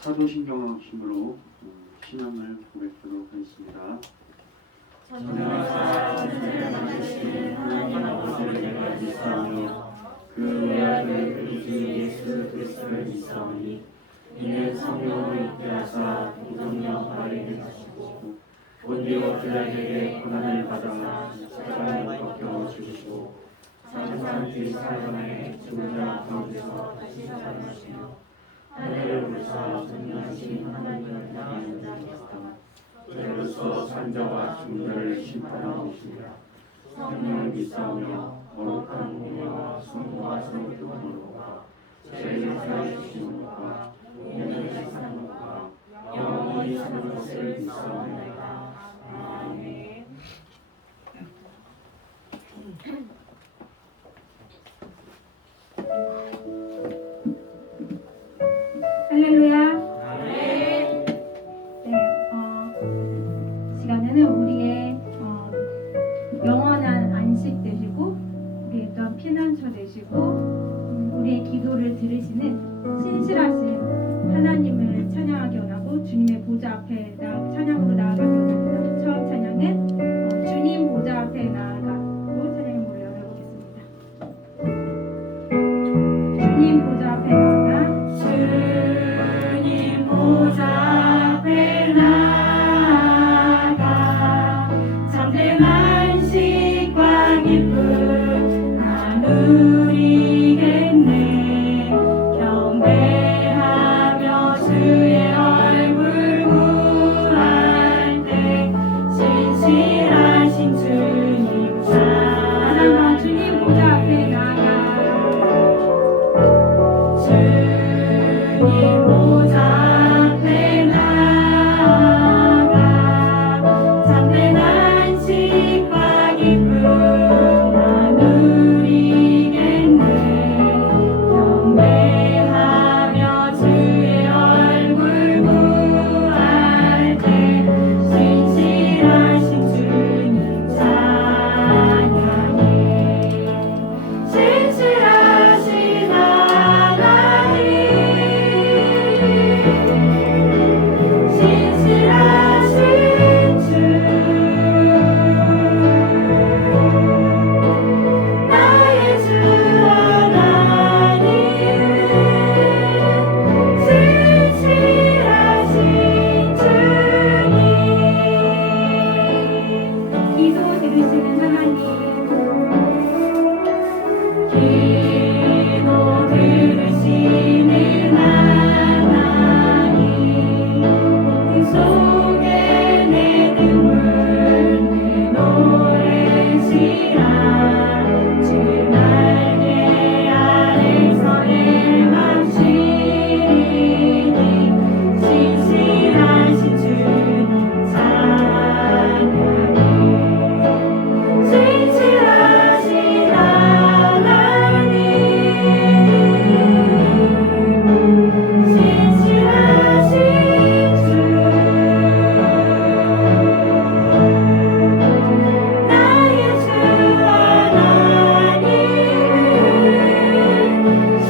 사도신경의 힘으로 신앙을 고백하도록 하겠습니다. 전능하사 천지를 만드신 하나님 아버지를 내가 믿사오며 그 외아들 우리 주 예수 그리스도를 믿사오니 이는 성령으로 있게 하사 무성령 아래에 하시고 본디오 빌라에게 고난을 받아 십자가에 못 박혀 죽으시고 사흘 뒤 사흘만에 죽은 자 가운데서 다시 살아나시며 하늘을 부르사 전능하신 하나님을 향하여 앉으셨다. 죄로서 산자와 중자를 심판하고 계십니다. 성령을 믿사오며 거룩한 공예와 성도와 성도와 죄를 사해 주시는 것과 공의를 사는 것과 영원히 사는 것을 믿사옵나이다. 아멘. 할렐루야. 시간에는 우리의 영원한 안식 되시고 우리의 또한 피난처 되시고 우리의 기도를 들으시는 신실하신 하나님을 찬양하기 원하고 주님의 보좌 앞에 찬양으로 나아가기 원합니다. 처음 찬양은 주님 보좌 앞에 나아가고 찬양의 문을 열어보겠습니다. 주님 보좌 앞에 나아가 주님 보좌 앞에 나아가 참된 안식과 기쁨 나누리겠네. 경배하며 주의 얼굴 구할 때 신실하신 주님 찬양. 주님 보좌 앞에 나아가 주님 보좌 앞에 나아가 참된 안식과 기쁨 나누리겠네. 경배하며 주의 얼굴 구할 때 신실하신 주님 찬양해. 신실하신 하나님, 신실하신 주, 나의 주 하나님, 신실하신 주님. 기도 들으시는 하나님 기도 들으시는 하나님, 폭풍 속에 내 눈물 내 노래시라. 주 날개 아래서 일합시니 신실하신 주님 찬양해. 신실하신 하나님, 신실하신 주, 나의 주 하나님,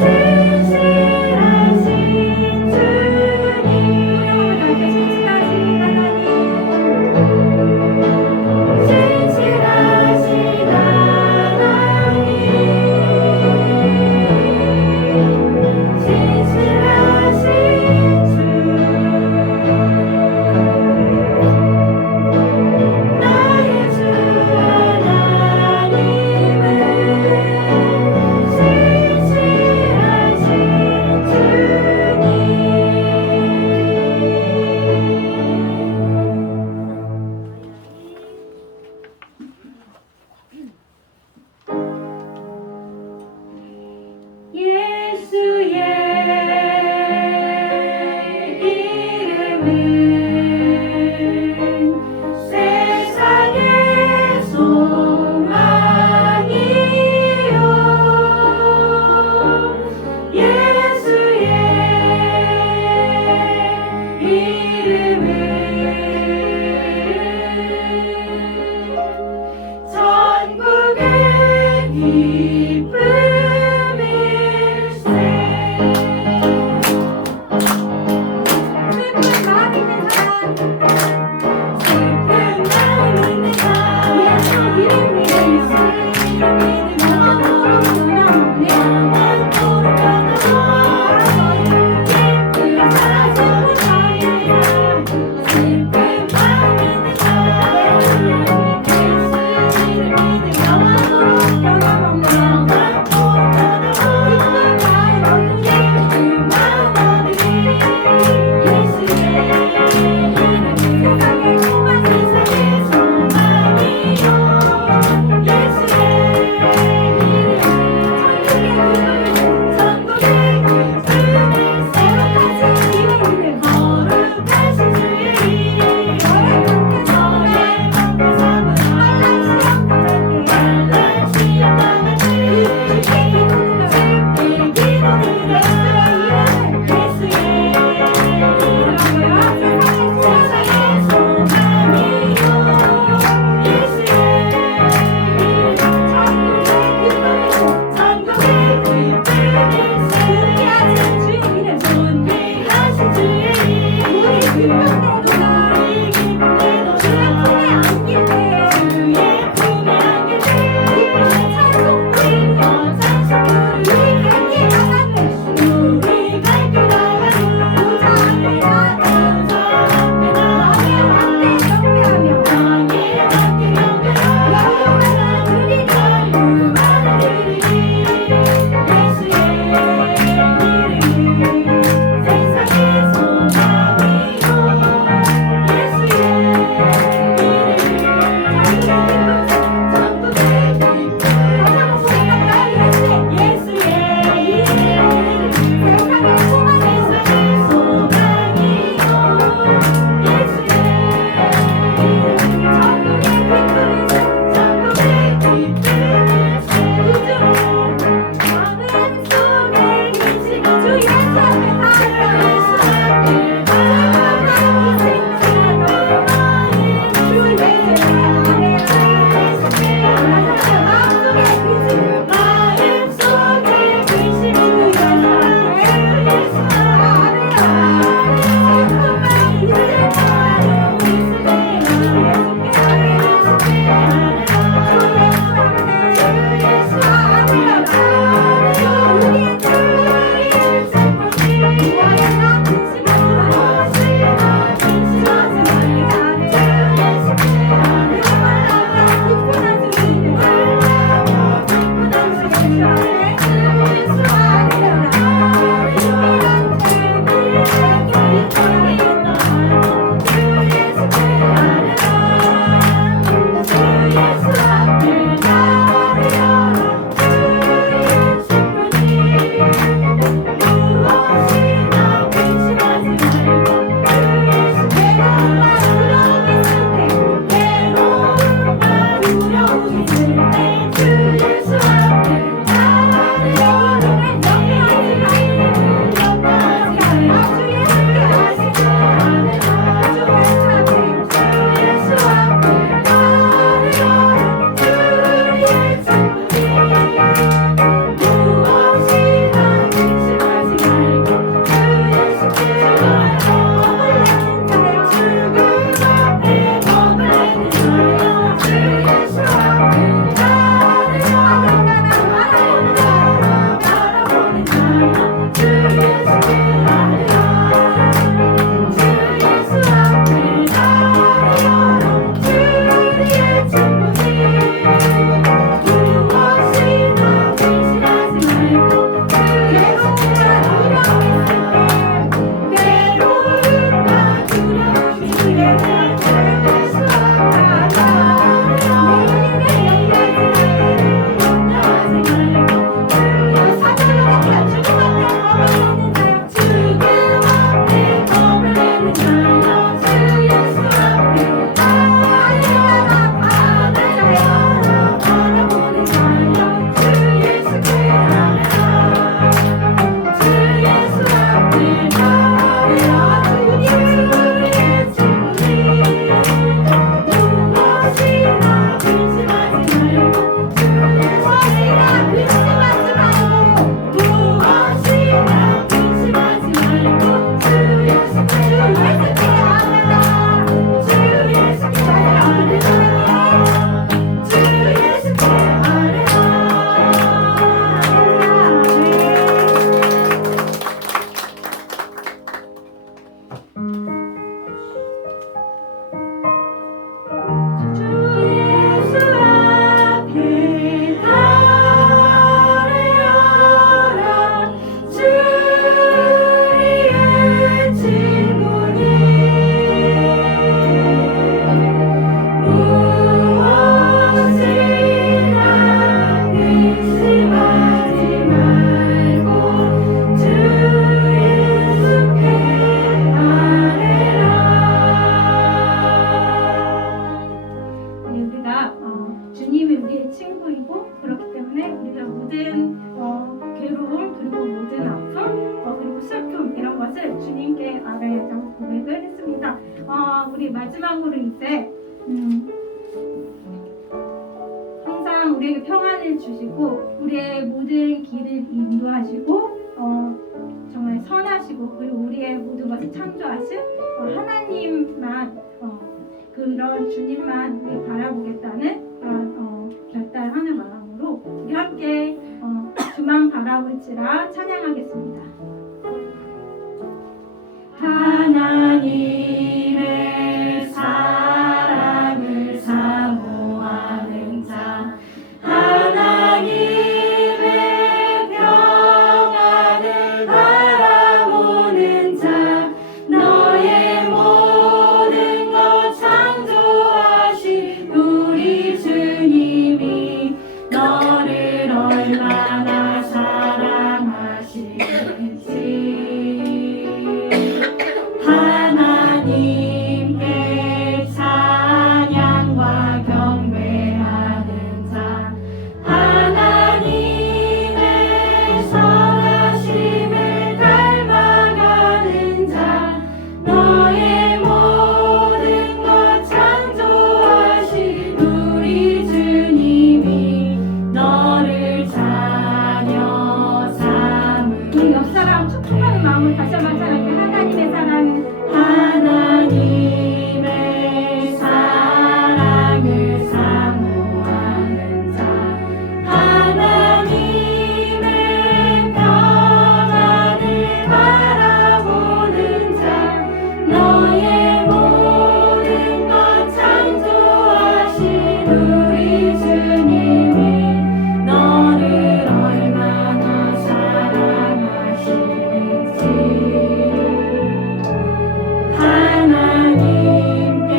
신실하신 주님. 신실하신 하나님 신실하신 하나님, 신실하신 주, 나의 주 하나님은 신실하신 주님. 예수의 이름은 세상의 소망이요. 예수의 이름은 천국의 기쁨일세. 것을 주님께 알아야죠. 고백을 했습니다. 우리 마지막으로 이제 항상 우리에게 평안을 주시고 우리의 모든 길을 인도하시고 정말 선하시고 그리고 우리의 모든 것을 창조하신 하나님만 그런 주님만 우리 바라보겠다는 그런 결단하는 마음으로 우리 함께 주만 바라볼지라 찬양하겠습니다. 하나님의 사랑을 사모하는 자 하나님의 평안을 바라보는 자 너의 모든 것 창조하신 우리 주님이 너를 얼마나 사랑하시는지 하나님께 찬양과 경배하는 자 하나님의 선하심을 닮아가는 자 너의 모든 것 창조하신 우리 주님이 너를 자녀 삼으시니 우리 옆 사람 축복하는 마음을 다시 한번 찬양할게요. 하나님의 사랑은 하나님의 사랑을 사모하는 자 하나님의 평안을 바라보는 자 너의 모든 것 창조하신 우리 주님이 너를 얼마나 사랑하시는지 하나님께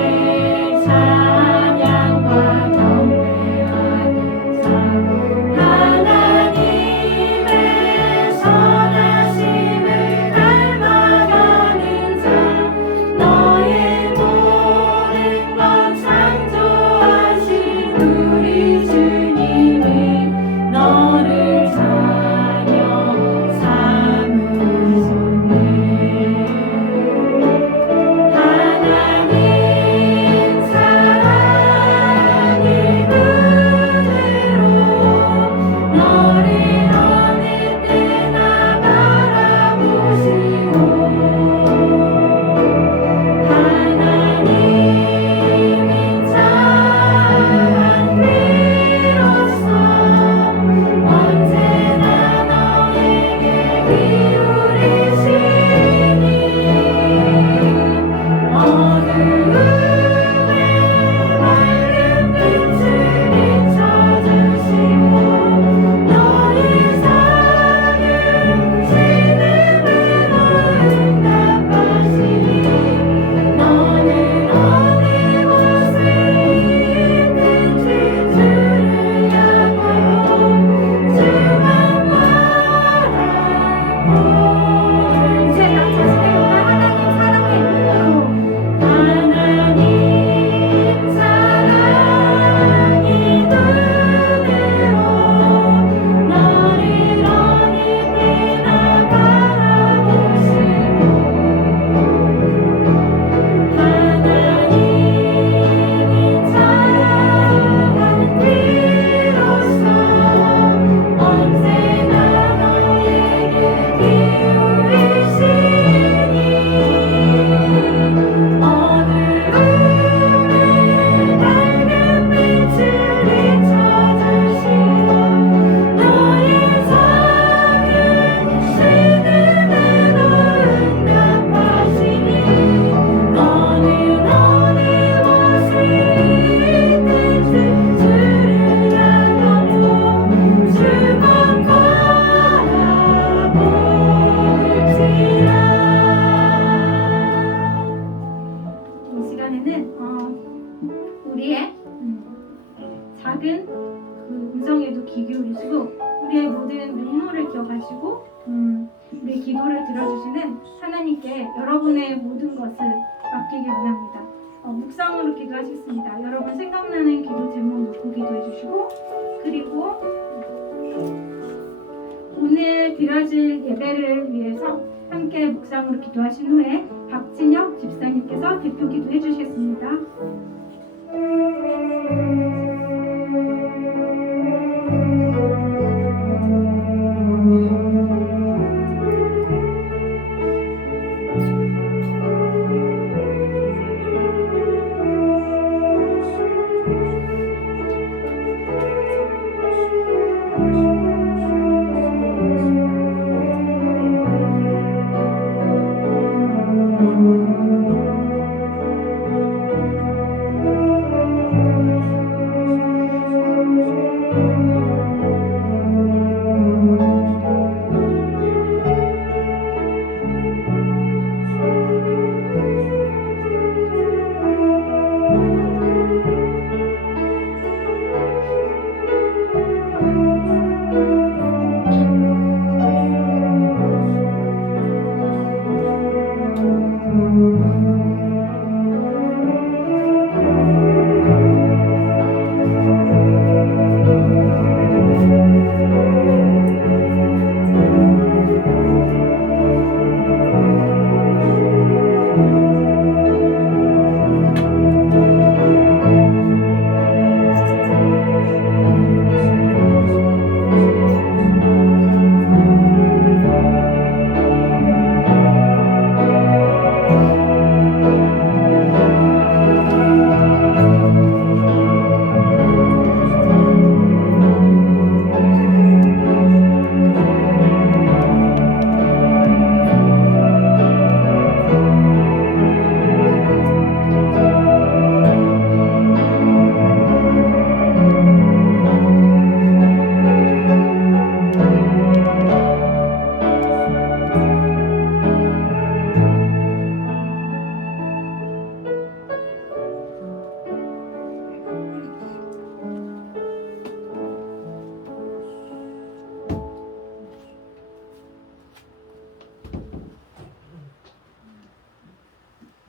찬양과 경배하는 자 하나님의 선하심을 닮아가는 자 너의 모든 것 창조하신 우리 주님이 너를 자녀 삼으셨네. 하나님 사랑의 눈으로 너를 어느 때나 바라보시고 하나님이 자한 비로소 언제나 너에게 기울이시니 어두움에 밝은 빛을 비춰주시고 너의 작은 신음으로 응답하시니 너는 어느 곳에 있든지 주를 향하여 주만 바라보는 이제 나 자신의 하나님 사랑의 눈으로 하나님 사랑의 눈으로 너를 어느 때나 바라보시고 하나님이 자한 비로소 언제나 너에게 기울이시니 어두움에 밝은 빛을 비춰주시고 너의 작은 신음으로 응답하시니 너는 어느 곳에 있든지 주를 향하여 주만 바라볼지라. 이 시간에는 우리의 작은 그 음성에도 귀 기울이시고 우리의 모든 눈물을 기억하시고 우리의 기도를 들어주시는 하나님께 여러분의 모든 것을 맡기기 원합니다. 묵상으로 기도하시겠습니다. 여러분 생각나는 기도 제목 놓고 기도해 주시고 그리고 오늘 드려질 예배를 위해서 함께 묵상으로 기도하신 후에 박진혁 집사님께서 대표 기도해 주시겠습니다.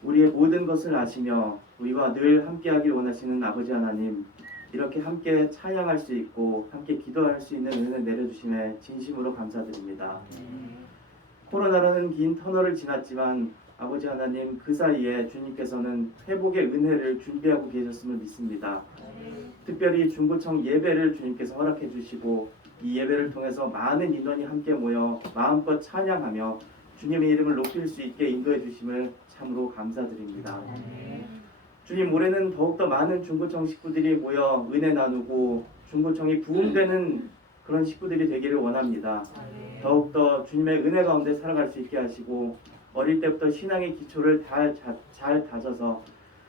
우리의 모든 것을 아시며 우리와 늘 함께하길 원하시는 아버지 하나님, 이렇게 함께 찬양할 수 있고 함께 기도할 수 있는 은혜 내려주심에 진심으로 감사드립니다. 코로나라는 긴 터널을 지났지만 아버지 하나님, 그 사이에 주님께서는 회복의 은혜를 준비하고 계셨음을 믿습니다. 특별히 중구청 예배를 주님께서 허락해 주시고 이 예배를 통해서 많은 인원이 함께 모여 마음껏 찬양하며 주님의 이름을 높일 수 있게 인도해 주심을 참으로 감사드립니다. 주님, 올해는 더욱더 많은 중구청 식구들이 모여 은혜 나누고 중구청이 부흥되는 그런 식구들이 되기를 원합니다. 더욱더 주님의 은혜 가운데 살아갈 수 있게 하시고 어릴 때부터 신앙의 기초를 잘 다져서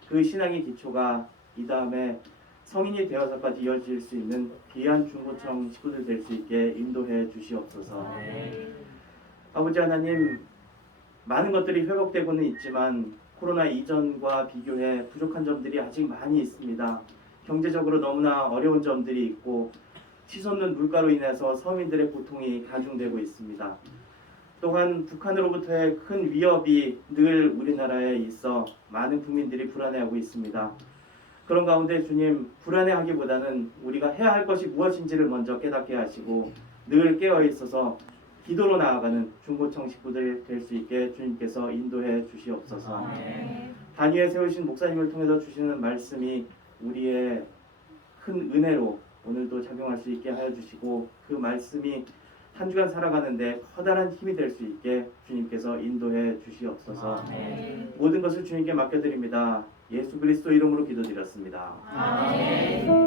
그 신앙의 기초가 이 다음에 성인이 되어서까지 이어질 수 있는 귀한 중구청 식구들 될 수 있게 인도해 주시옵소서. 아버지 하나님, 많은 것들이 회복되고는 있지만 코로나 이전과 비교해 부족한 점들이 아직 많이 있습니다. 경제적으로 너무나 어려운 점들이 있고 치솟는 물가로 인해서 서민들의 고통이 가중되고 있습니다. 또한 북한으로부터의 큰 위협이 늘 우리나라에 있어 많은 국민들이 불안해하고 있습니다. 그런 가운데 주님, 불안해하기보다는 우리가 해야 할 것이 무엇인지를 먼저 깨닫게 하시고 늘 깨어 있어서 기도로 나아가는 중고청 식구들 될 수 있게 주님께서 인도해 주시옵소서. 단위에 세우신 목사님을 통해서 주시는 말씀이 우리의 큰 은혜로 오늘도 작용할 수 있게 하여 주시고 그 말씀이 한 주간 살아가는데 커다란 힘이 될 수 있게 주님께서 인도해 주시옵소서. 모든 것을 주님께 맡겨드립니다. 예수 그리스도 이름으로 기도드렸습니다. 아멘.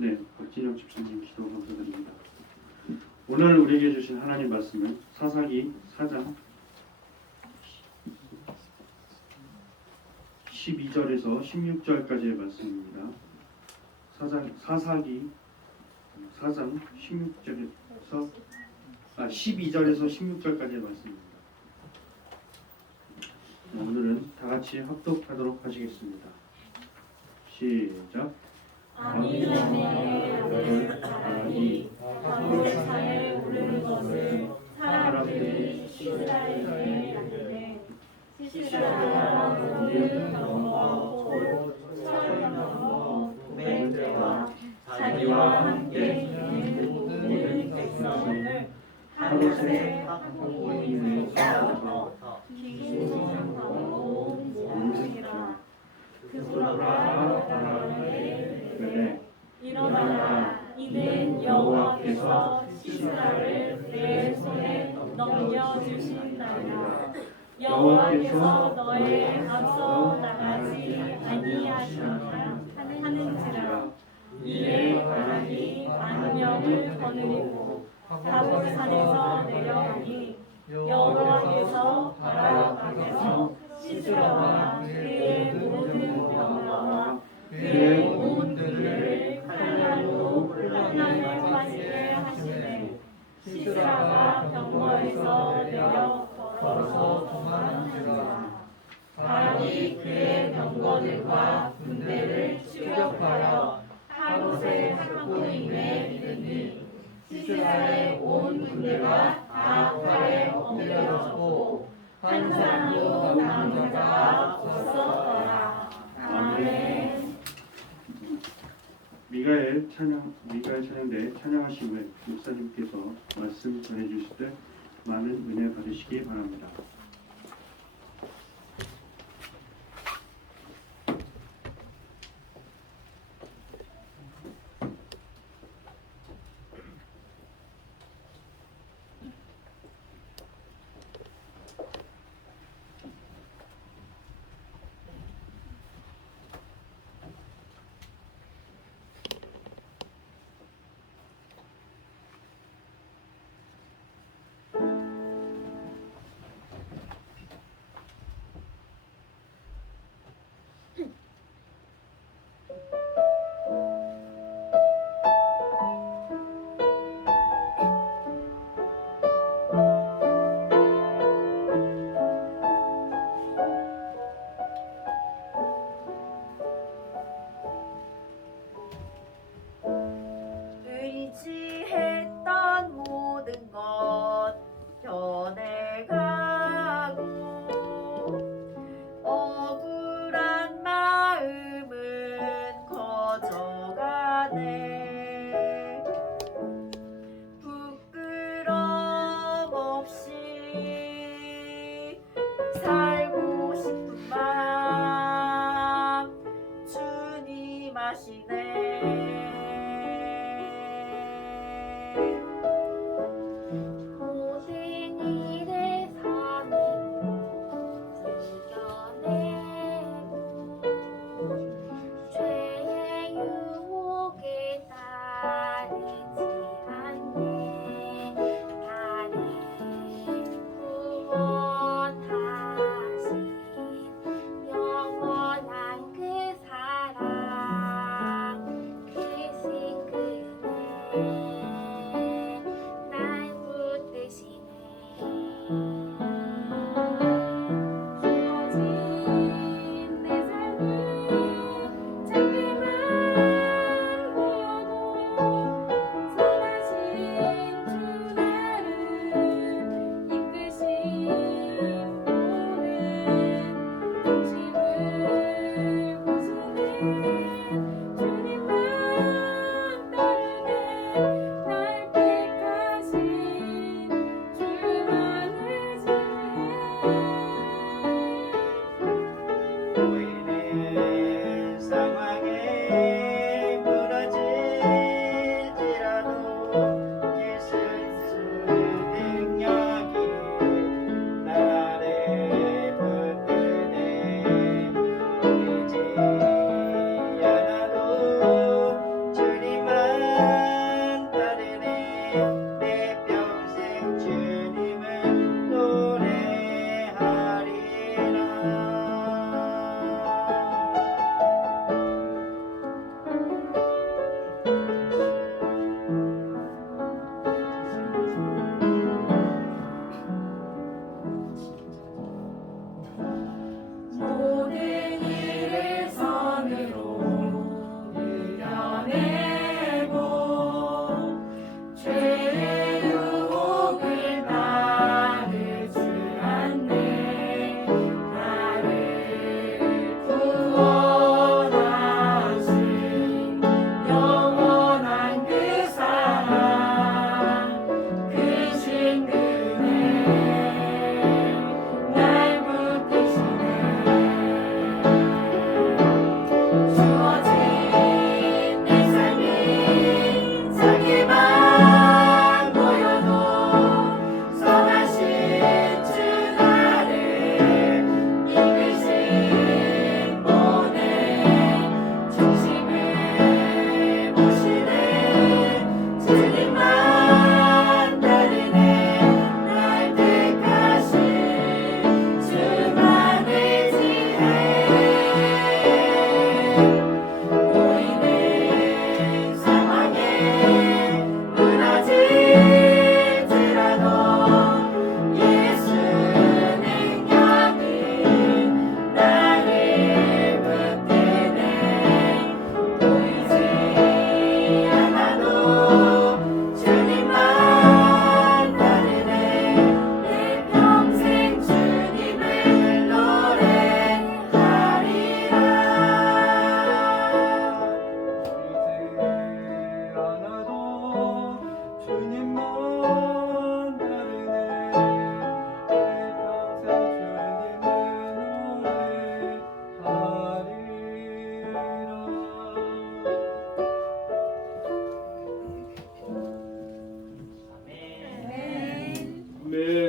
네, 박진혁 집사님 기도 감사드립니다. 오늘 우리에게 주신 하나님 말씀은 사사기 4장 12절에서 16절까지의 말씀입니다. 사사기 4장 16절에서 12절에서 16절까지의 말씀입니다. 오늘은 다 같이 합독하도록 하시겠습니다. 시작. 아미전에 아들 바락이 바로산에 오르는 것을 사람들이 시스라에게 알리되 시스라가 모든 병거 곧 철병거 900대와 자기와 함께 있는 모든 백성을 하루새 학부모님을 따라서 기송하고 모으니라. 그소라가 바라되 일어나라. 이는 여호와께서 시스라를 내 손에 넘겨주신다니라. 여호와께서 너의 앞서 나가지 아니하시느냐 하는지라. 이에 바락이 만명을 거느리고 바로산에서 내려가니 여호와께서 바락 앞에서 시스라와 그의 모든 병마와 그의 온 군대를 칼날로 환난에 빠지게 하시되 시스라가 병거에서 내려 걸어서 도망하니라. 바락이 그의 병거들과 군대를 추격하여 하롯의 학부임에 이르니 시스라의 온 군대가 다 칼에 엎드려졌고 한 사람도 남은 자가 없었더라. 아멘. 미가엘 찬양대 찬양하심을 목사님께서 말씀 전해주실 때 많은 은혜 받으시기 바랍니다.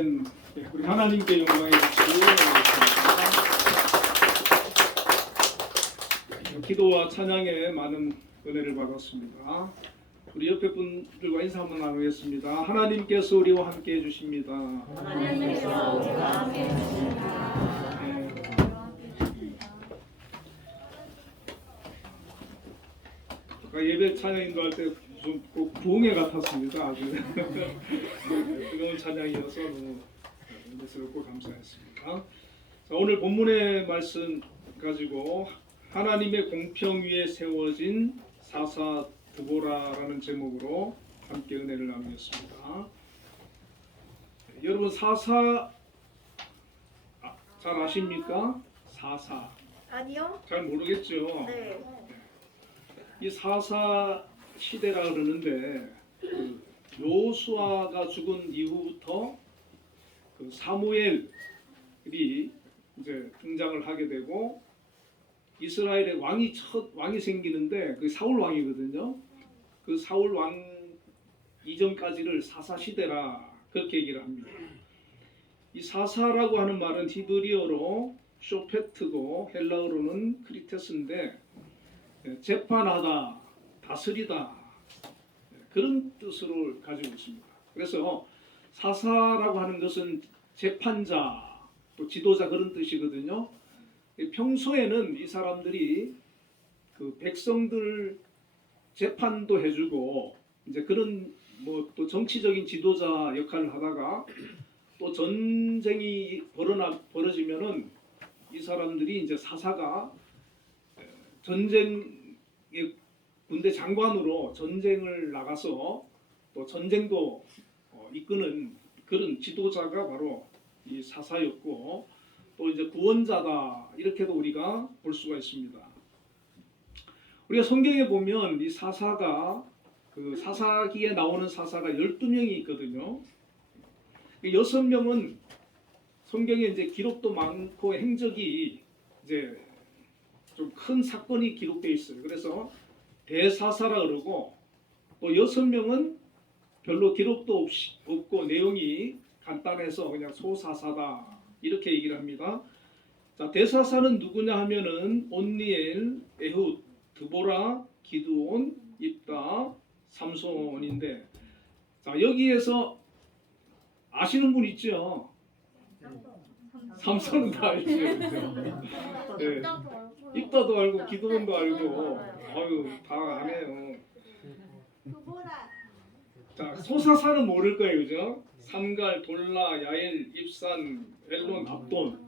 아멘. 우리 하나님께 영광의 박수 올려드리겠습니다. 기도와 찬양에 많은 은혜를 받았습니다. 우리 옆에 분들과 인사 한번 나누겠습니다. 하나님께서 우리와 함께 해주십니다. 하나님께서 우리와 함께 해주십니다. 아까 예배 찬양 인도할 때 좀 꼭 부흥회 같았습니다. 아주 뜨거운 찬양이어서 너무 은혜스럽고 감사했습니다. 자, 오늘 본문의 말씀 가지고 하나님의 공평 위에 세워진 사사 드보라라는 제목으로 함께 은혜를 나누겠습니다. 여러분 사사 잘 아십니까? 사사 아니요. 잘 모르겠죠? 네. 이 사사 시대라 그러는데 그 요수아가 죽은 이후부터 그 사무엘이 이제 등장을 하게 되고 이스라엘의 첫 왕이 생기는데 그 사울 왕이거든요. 그 사울 왕 이전까지를 사사 시대라 그렇게 얘기를 합니다. 이 사사라고 하는 말은 히브리어로 쇼페트고 헬라어로는 크리테스인데 재판하다, 다스리다 그런 뜻으로 가지고 있습니다. 그래서 사사라고 하는 것은 재판자, 또 지도자 그런 뜻이거든요. 평소에는 이 사람들이 그 백성들 재판도 해주고 이제 그런 뭐 또 정치적인 지도자 역할을 하다가 또 전쟁이 벌어지면은 이 사람들이 이제 사사가 전쟁의 군대 장관으로 전쟁을 나가서 또 전쟁도 이끄는 그런 지도자가 바로 이 사사였고 또 이제 구원자다 이렇게도 우리가 볼 수가 있습니다. 우리가 성경에 보면 이 사사가 그 사사기에 나오는 사사가 12명이 있거든요. 6명은 성경에 이제 기록도 많고 행적이 이제 좀 큰 사건이 기록되어 있어요. 그래서 대사사라 그러고 또 6명은 별로 기록도 없고 내용이 간단해서 그냥 소사사다 이렇게 얘기를 합니다. 자, 대사사는 누구냐 하면은 온니엘, 에훗, 드보라, 기드온, 입다, 삼손인데 자 여기에서 아시는 분 있죠? 삼손은 다 알죠. 네. 입다도 알고 기드온도 알고 아유 다 아네요. 자 소사사는 모를 거예요, 그죠? 삼갈, 돌라, 야엘, 입산, 엘론, 압돈.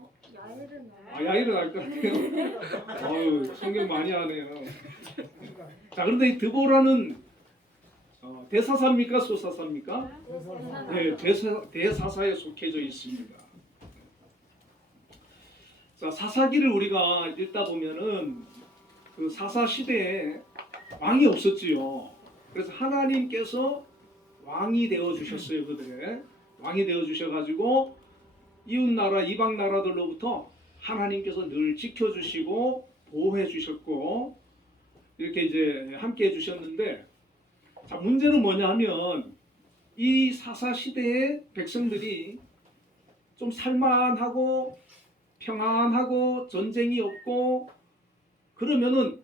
야엘은 알 것 같아요. 아유 성경 많이 하네요. 자 그런데 이 드보라는 대사사입니까 소사사입니까? 네, 대사사에 속해져 있습니다. 자 사사기를 우리가 읽다 보면은 그 사사 시대에 왕이 없었지요. 그래서 하나님께서 왕이 되어 주셨어요. 그들의 왕이 되어 주셔가지고 이웃 나라 이방 나라들로부터 하나님께서 늘 지켜주시고 보호해 주셨고 이렇게 이제 함께 해주셨는데 자 문제는 뭐냐하면 이 사사 시대의 백성들이 좀 살만하고 평안하고 전쟁이 없고 그러면은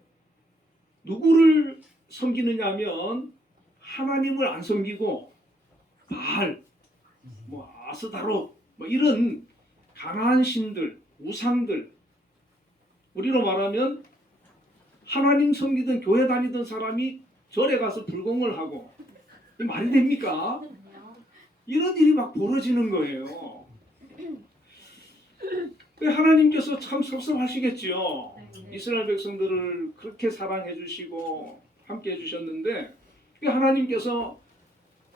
누구를 섬기느냐 하면 하나님을 안 섬기고 바알, 뭐 아스다롯 뭐 이런 강한 신들, 우상들 우리로 말하면 하나님 섬기던 교회 다니던 사람이 절에 가서 불공을 하고 이게 말이 됩니까? 이런 일이 막 벌어지는 거예요. 하나님께서 참 섭섭하시겠지요. 이스라엘 백성들을 그렇게 사랑해 주시고 함께 해 주셨는데 하나님께서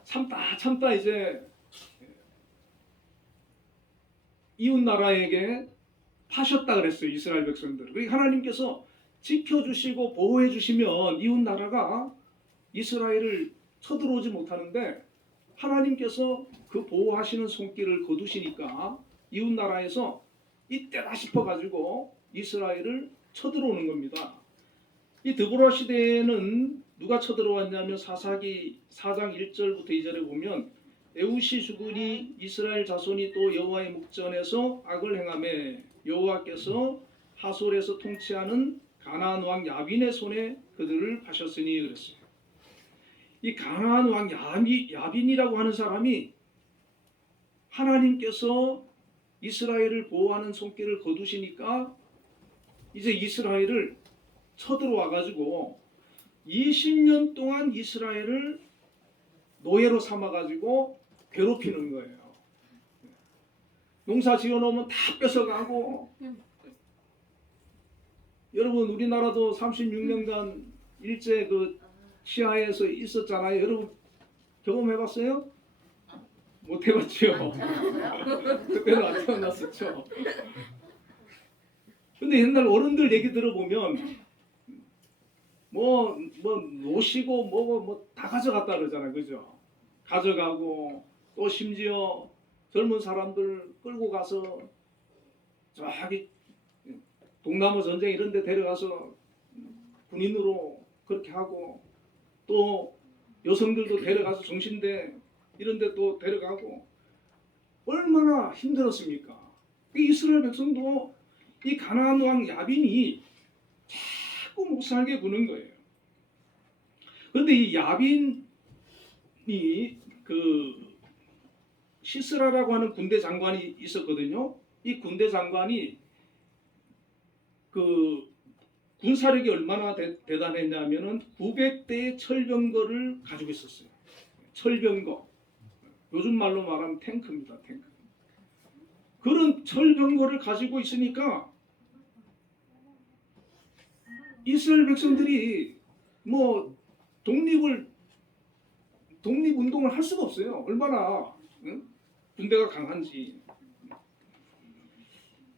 참다 이제 이웃 나라에게 파셨다 그랬어요. 이스라엘 백성들을. 그러니까 하나님께서 지켜주시고 보호해 주시면 이웃 나라가 이스라엘을 쳐들어오지 못하는데 하나님께서 그 보호하시는 손길을 거두시니까 이웃 나라에서 이때다 싶어가지고 이스라엘을 쳐들어오는 겁니다. 이 드보라 시대에는 누가 쳐들어왔냐면 사사기 4장 1절부터 2절에 보면 에우시 주군이 이스라엘 자손이 또 여호와의 목전에서 악을 행하매 여호와께서 하솔에서 통치하는 가나안 왕 야빈의 손에 그들을 파셨으니 그랬어요. 이 가나안 왕 야빈이라고 하는 사람이 하나님께서 이스라엘을 보호하는 손길을 거두시니까 이제 이스라엘을 쳐들어와 가지고 20년 동안 이스라엘을 노예로 삼아 가지고 괴롭히는 거예요. 농사 지어놓으면 다 뺏어가고. 여러분 우리나라도 36년간 일제 그 시하에서 있었잖아요. 여러분 경험해봤어요? 못 해봤죠. 그때는 안 태어났었죠. 근데 옛날 어른들 얘기 들어보면 뭐 노시고 뭐 다 가져갔다 그러잖아요. 그죠? 가져가고 또 심지어 젊은 사람들 끌고 가서 저기 동남아 전쟁 이런 데 데려가서 군인으로 그렇게 하고 또 여성들도 데려가서 정신대 이런 데 또 데려가고 얼마나 힘들었습니까? 이스라엘 백성도 이 가나안 왕 야빈이 자꾸 못 살게 구는 거예요. 그런데 이 야빈이 그 시스라라고 하는 군대 장관이 있었거든요. 이 군대 장관이 그 군사력이 얼마나 대단했냐면은 900대의 철병거를 가지고 있었어요. 철병거. 요즘 말로 말하면 탱크입니다. 탱크. 그런 철병거를 가지고 있으니까 이스라엘 백성들이 뭐 독립운동을 할 수가 없어요. 얼마나 군대가 강한지.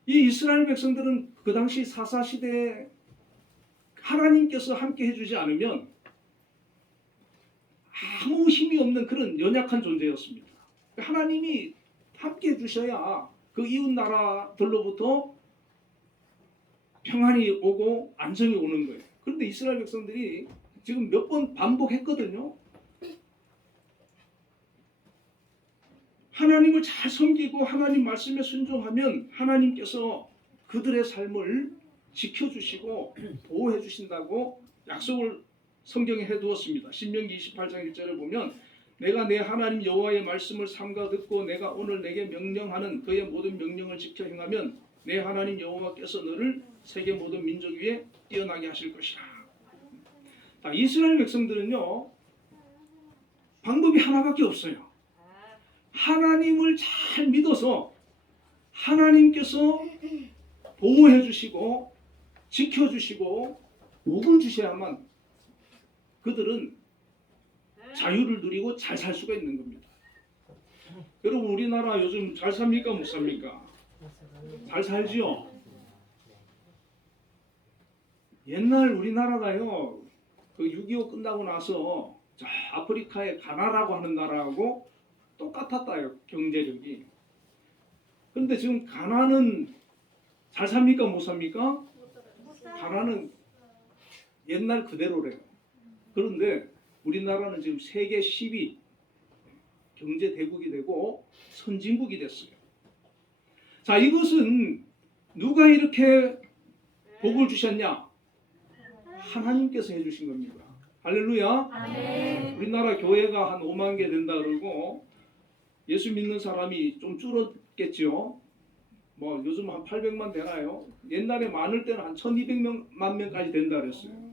이 이스라엘 백성들은 그 당시 사사시대에 하나님께서 함께 해주지 않으면 아무 힘이 없는 그런 연약한 존재였습니다. 하나님이 함께 해주셔야 그 이웃 나라들로부터 평안이 오고 안정이 오는 거예요. 그런데 이스라엘 백성들이 지금 몇 번 반복했거든요. 하나님을 잘 섬기고 하나님 말씀에 순종하면 하나님께서 그들의 삶을 지켜주시고 보호해 주신다고 약속을 성경에 해두었습니다. 신명기 28장 1절을 보면 내가 내 하나님 여호와의 말씀을 삼가 듣고 내가 오늘 내게 명령하는 그의 모든 명령을 지켜 행하면 내 하나님 여호와께서 너를 세계 모든 민족 위에 뛰어나게 하실 것이라. 이스라엘 백성들은요 방법이 하나밖에 없어요. 하나님을 잘 믿어서 하나님께서 보호해 주시고 지켜주시고 복을 주셔야만 그들은 자유를 누리고 잘 살 수가 있는 겁니다. 여러분 우리나라 요즘 잘 삽니까 못 삽니까? 잘 살지요? 옛날 우리나라가요 그 6.25 끝나고 나서 저 아프리카의 가나라고 하는 나라하고 똑같았다요 경제력이. 근데 지금 가나는 잘 삽니까 못 삽니까? 가나는 옛날 그대로래요. 그런데 우리나라는 지금 세계 10위 경제 대국이 되고 선진국이 됐어요. 자, 이것은 누가 이렇게 복을 주셨냐? 하나님께서 해주신 겁니다. 할렐루야. 아멘. 우리나라 교회가 한 5만 개 된다 그러고 예수 믿는 사람이 좀 줄었겠죠. 뭐 요즘 한 800만 되나요? 옛날에 많을 때는 한 1200만 명까지 된다 그랬어요.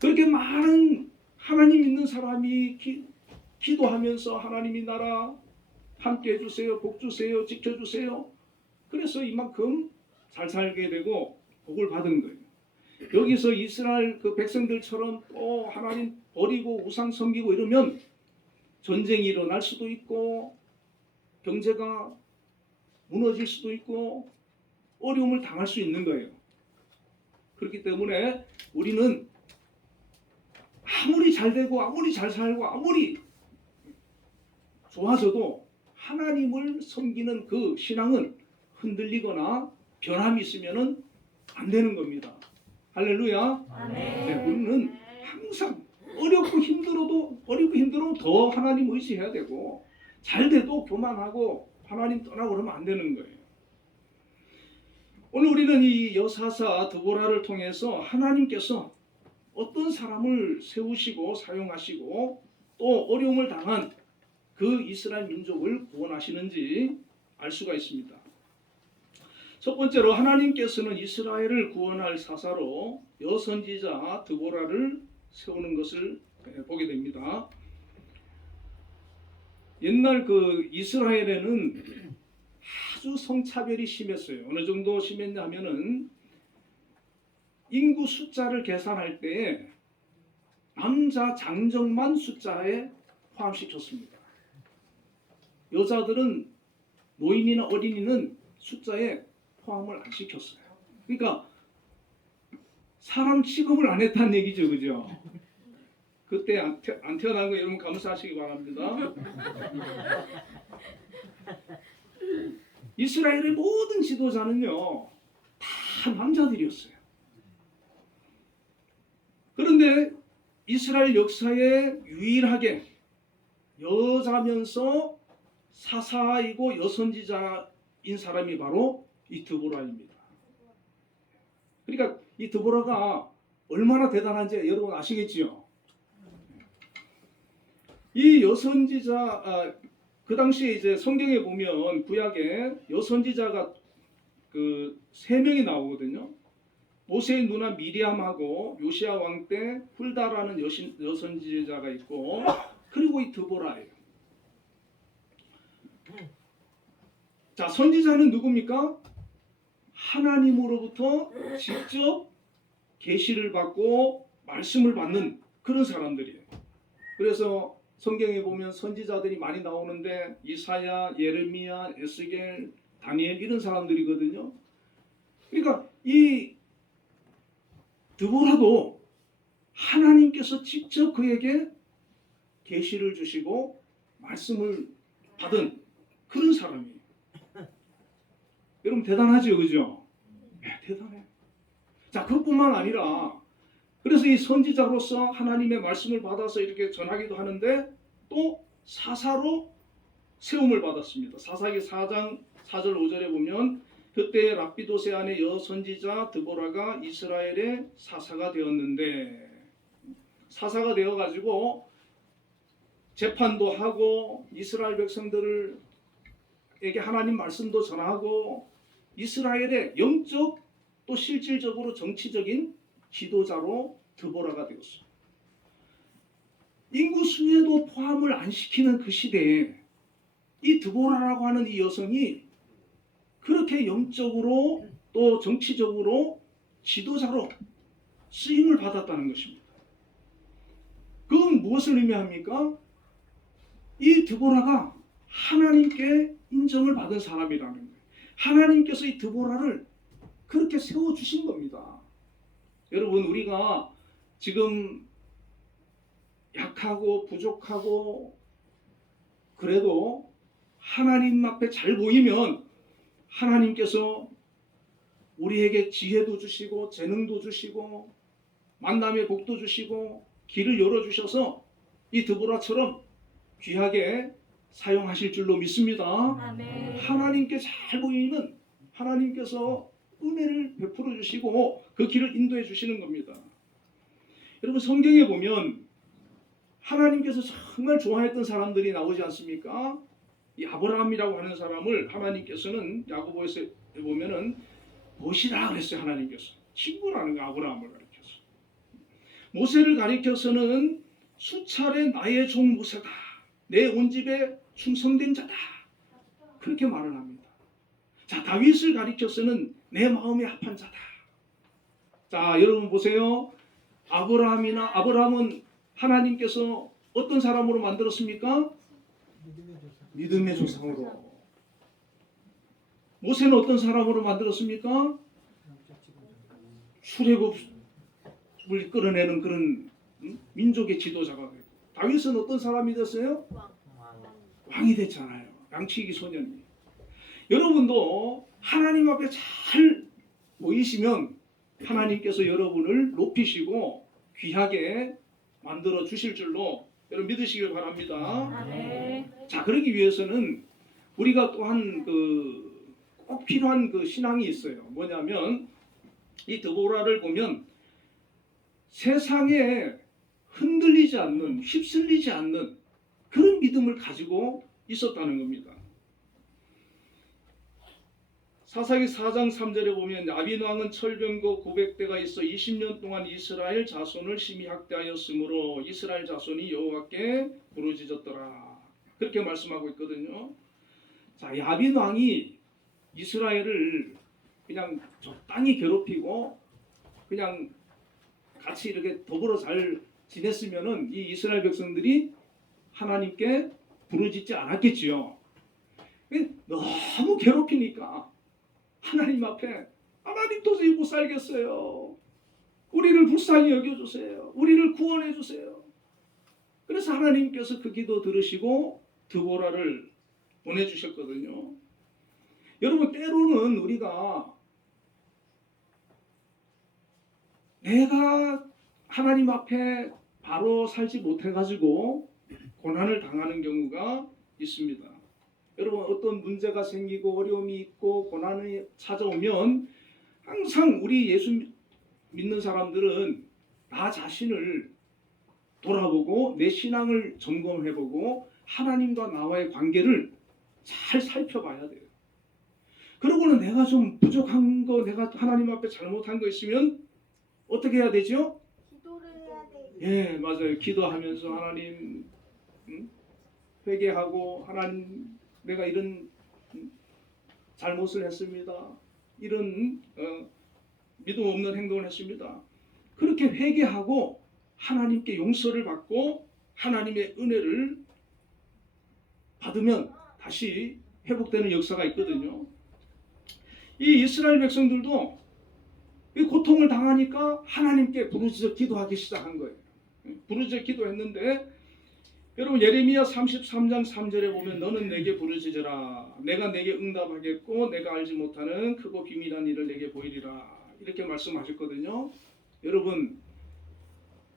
그렇게 많은 하나님 믿는 사람이 기도하면서 하나님이 나라 함께 해주세요, 복 주세요, 지켜주세요. 그래서 이만큼 잘 살게 되고 복을 받은 거예요. 여기서 이스라엘 그 백성들처럼 또 하나님 버리고 우상 섬기고 이러면 전쟁이 일어날 수도 있고 경제가 무너질 수도 있고 어려움을 당할 수 있는 거예요. 그렇기 때문에 우리는 아무리 잘 되고 아무리 잘 살고 아무리 좋아져도 하나님을 섬기는 그 신앙은 흔들리거나 변함이 있으면 안 되는 겁니다. 할렐루야. 네, 우리는 항상 어렵고 힘들어도 더 하나님 의지해야 되고 잘 돼도 교만하고 하나님 떠나고 그러면 안 되는 거예요. 오늘 우리는 이 여사사 드보라를 통해서 하나님께서 어떤 사람을 세우시고 사용하시고 또 어려움을 당한 그 이스라엘 민족을 구원하시는지 알 수가 있습니다. 첫 번째로 하나님께서는 이스라엘을 구원할 사사로 여선지자 드보라를 세우는 것을 보게 됩니다. 옛날 그 이스라엘에는 아주 성차별이 심했어요. 어느 정도 심했냐 하면은 인구 숫자를 계산할 때 남자 장정만 숫자에 포함시켰습니다. 여자들은 노인이나 어린이는 숫자에 포함을 안 시켰어요. 그러니까 사람 취급을 안 했다는 얘기죠, 그죠? 그때 안 태어난 거 여러분 감사하시기 바랍니다. 이스라엘의 모든 지도자는요 다 남자들이었어요. 그런데 이스라엘 역사에 유일하게 여자면서 사사이고 여선지자인 사람이 바로 이 드보라입니다. 그러니까 이 드보라가 얼마나 대단한지 여러분 아시겠지요? 이 여선지자 그 당시에 이제 성경에 보면 구약에 여선지자가 그 3명이 나오거든요. 모세의 누나 미리암하고 요시야 왕 때 훌다라는 여선지자가 있고 그리고 이 드보라예요. 자, 선지자는 누굽니까? 하나님으로부터 직접 계시를 받고 말씀을 받는 그런 사람들이에요. 그래서 성경에 보면 선지자들이 많이 나오는데 이사야, 예레미야, 에스겔, 다니엘 이런 사람들이거든요. 그러니까 이 드보라도 하나님께서 직접 그에게 계시를 주시고 말씀을 받은 그런 사람이에요. 여러분 대단하죠, 그죠? 네, 대단해. 자, 그것뿐만 아니라 그래서 이 선지자로서 하나님의 말씀을 받아서 이렇게 전하기도 하는데 또 사사로 세움을 받았습니다. 사사기 4장 4절 5절에 보면 그때 랍비도세 안의 여선지자 드보라가 이스라엘의 사사가 되었는데 사사가 되어가지고 재판도 하고 이스라엘 백성들에게 하나님 말씀도 전하고 이스라엘의 영적 또 실질적으로 정치적인 지도자로 드보라가 되었어요. 인구 수에도 포함을 안 시키는 그 시대에 이 드보라라고 하는 이 여성이 그렇게 영적으로 또 정치적으로 지도자로 쓰임을 받았다는 것입니다. 그건 무엇을 의미합니까? 이 드보라가 하나님께 인정을 받은 사람이라는 거예요. 하나님께서 이 드보라를 그렇게 세워주신 겁니다. 여러분 우리가 지금 약하고 부족하고 그래도 하나님 앞에 잘 보이면 하나님께서 우리에게 지혜도 주시고 재능도 주시고 만남의 복도 주시고 길을 열어주셔서 이 드보라처럼 귀하게 사용하실 줄로 믿습니다. 아멘. 하나님께 잘 보이면 하나님께서 은혜를 베풀어 주시고 그 길을 인도해 주시는 겁니다. 여러분 성경에 보면 하나님께서 정말 좋아했던 사람들이 나오지 않습니까? 이 아브라함이라고 하는 사람을 하나님께서는 야고보에서 보면은 보시라 그랬어요. 하나님께서 친구라는 거 아브라함을 가리켜서 모세를 가리켜서는 수차례 나의 종 모세다 내 온 집에 충성된 자다 그렇게 말을 합니다. 자, 다윗을 가리켜서는 내 마음에 합한 자다. 자, 여러분 보세요. 아브라함은 하나님께서 어떤 사람으로 만들었습니까? 믿음의 조상으로. 모세는 어떤 사람으로 만들었습니까? 출애굽을 이끌어내는 그런 민족의 지도자가 되고 다윗은 어떤 사람이 됐어요? 왕이 됐잖아요. 양치기 소년이. 여러분도 하나님 앞에 잘 보이시면 하나님께서 여러분을 높이시고 귀하게 만들어 주실 줄로 여러분 믿으시길 바랍니다. 아멘. 자, 그러기 위해서는 우리가 또한 꼭 필요한 신앙이 있어요. 뭐냐면 이 드보라를 보면 세상에 흔들리지 않는, 휩쓸리지 않는 그런 믿음을 가지고 있었다는 겁니다. 사사기 4장 3절에 보면 야빈 왕은 철병거 900대가 있어 20년 동안 이스라엘 자손을 심히 학대하였으므로 이스라엘 자손이 여호와께 부르짖었더라. 그렇게 말씀하고 있거든요. 자, 야빈 왕이 이스라엘을 그냥 적당히 괴롭히고 그냥 같이 이렇게 더불어 잘 지냈으면은 이 이스라엘 백성들이 하나님께 부르짖지 않았겠지요. 너무 괴롭히니까 하나님 앞에 하나님 도저히 못 살겠어요. 우리를 불쌍히 여겨주세요. 우리를 구원해 주세요. 그래서 하나님께서 그 기도 들으시고 드보라를 보내주셨거든요. 여러분, 때로는 우리가 내가 하나님 앞에 바로 살지 못해가지고 고난을 당하는 경우가 있습니다. 여러분, 어떤 문제가 생기고 어려움이 있고 고난이 찾아오면 항상 우리 예수 믿는 사람들은 나 자신을 돌아보고 내 신앙을 점검해보고 하나님과 나와의 관계를 잘 살펴봐야 돼요. 그러고는 내가 좀 부족한 거, 내가 하나님 앞에 잘못한 거 있으면 어떻게 해야 되죠? 기도를 해야 돼. 예, 맞아요. 기도하면서 하나님 회개하고 하나님 내가 이런 잘못을 했습니다. 이런 믿음 없는 행동을 했습니다. 그렇게 회개하고 하나님께 용서를 받고 하나님의 은혜를 받으면 다시 회복되는 역사가 있거든요. 이 이스라엘 백성들도 이 고통을 당하니까 하나님께 부르짖어 기도하기 시작한 거예요. 부르짖어 기도했는데 여러분, 예레미야 33장 3절에 보면 너는 내게 부르짖으라 내가 내게 응답하겠고 내가 알지 못하는 크고 비밀한 일을 내게 보이리라 이렇게 말씀하셨거든요. 여러분,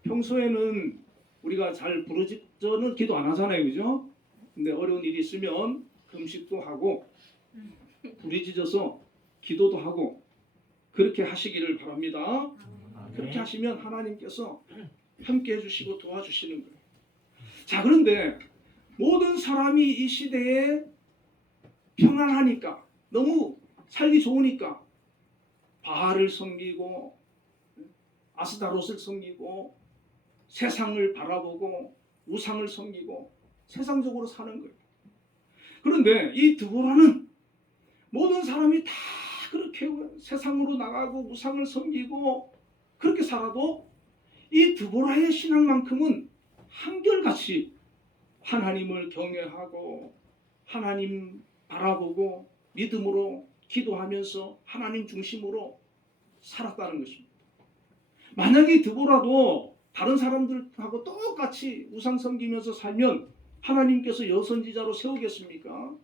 평소에는 우리가 잘 부르짖어는 기도 안 하잖아요, 그죠? 근데 어려운 일이 있으면 금식도 하고 부르짖어서 기도도 하고 그렇게 하시기를 바랍니다. 그렇게 하시면 하나님께서 함께 해주시고 도와주시는 거예요. 자, 그런데 모든 사람이 이 시대에 평안하니까 너무 살기 좋으니까 바알을 섬기고 아스타롯을 섬기고 세상을 바라보고 우상을 섬기고 세상적으로 사는 거예요. 그런데 이 드보라는 모든 사람이 다 그렇게 세상으로 나가고 우상을 섬기고 그렇게 살아도 이 드보라의 신앙만큼은 한결같이 하나님을 경외하고 하나님 바라보고 믿음으로 기도하면서 하나님 중심으로 살았다는 것입니다. 만약에 드보라도 다른 사람들하고 똑같이 우상 섬기면서 살면 하나님께서 여선지자로 세우겠습니까?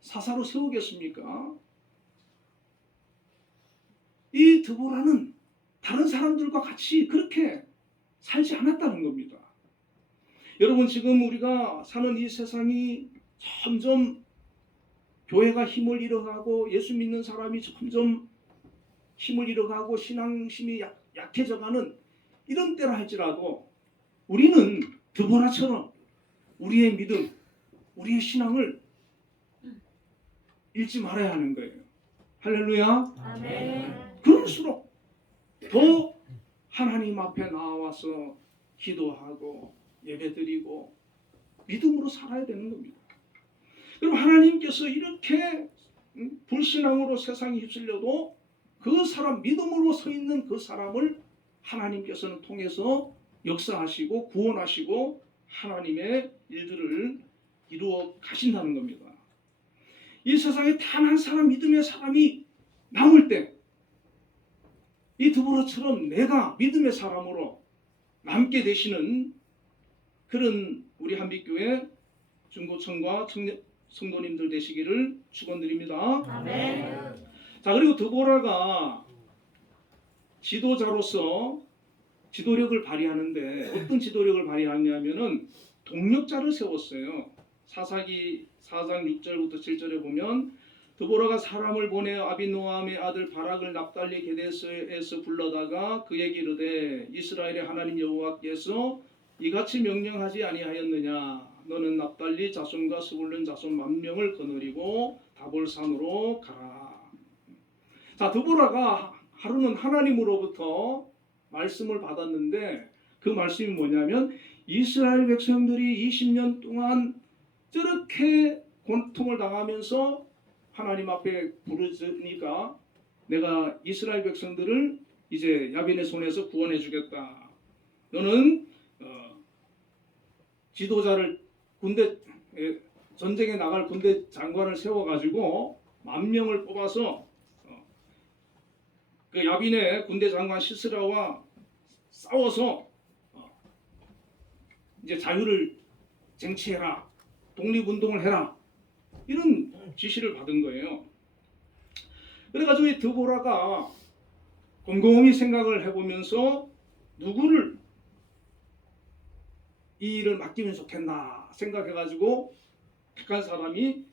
사사로 세우겠습니까? 이 드보라는 다른 사람들과 같이 그렇게 살지 않았다는 겁니다. 여러분, 지금 우리가 사는 이 세상이 점점 교회가 힘을 잃어가고 예수 믿는 사람이 점점 힘을 잃어가고 신앙심이 약해져가는 이런 때라 할지라도 우리는 드보라처럼 우리의 믿음, 우리의 신앙을 잃지 말아야 하는 거예요. 할렐루야. 아멘. 그럴수록 더 하나님 앞에 나와서 기도하고 예배드리고 믿음으로 살아야 되는 겁니다. 그럼 하나님께서 이렇게 불신앙으로 세상에 휩쓸려도 그 사람, 믿음으로 서 있는 그 사람을 하나님께서는 통해서 역사하시고 구원하시고 하나님의 일들을 이루어 가신다는 겁니다. 이 세상에 단 한 사람 믿음의 사람이 남을 때 이 드보라처럼 내가 믿음의 사람으로 남게 되시는 그런 우리 한빛교회 중고청과 성도님들 되시기를 축원드립니다. 아멘. 자, 그리고 드보라가 지도자로서 지도력을 발휘하는데 어떤 지도력을 발휘하냐면은 동력자를 세웠어요. 사사기 4장 6절부터 7절에 보면 드보라가 사람을 보내어 아비노함의 아들 바락을 납달리 게데스에서 불러다가 그에게 이르되 이스라엘의 하나님 여호와께서 이같이 명령하지 아니하였느냐 너는 납달리 자손과 스불론 자손 10,000명을 거느리고 다볼산으로 가라. 자, 드보라가 하루는 하나님으로부터 말씀을 받았는데 그 말씀이 뭐냐면 이스라엘 백성들이 20년 동안 저렇게 고통을 당하면서 하나님 앞에 부르니까 내가 이스라엘 백성들을 이제 야빈의 손에서 구원해 주겠다. 너는 지도자를 군대 전쟁에 나갈 군대 장관을 세워가지고 10,000명을 뽑아서 그 야빈의 군대 장관 시스라와 싸워서 이제 자유를 쟁취해라, 독립운동을 해라 이런 지시를 받은 거예요. 그래가지고 이 드보라가 곰곰이 생각을 해보면서 누구를 이 일을 맡기면 좋겠나 생각해가지고 택한 사람이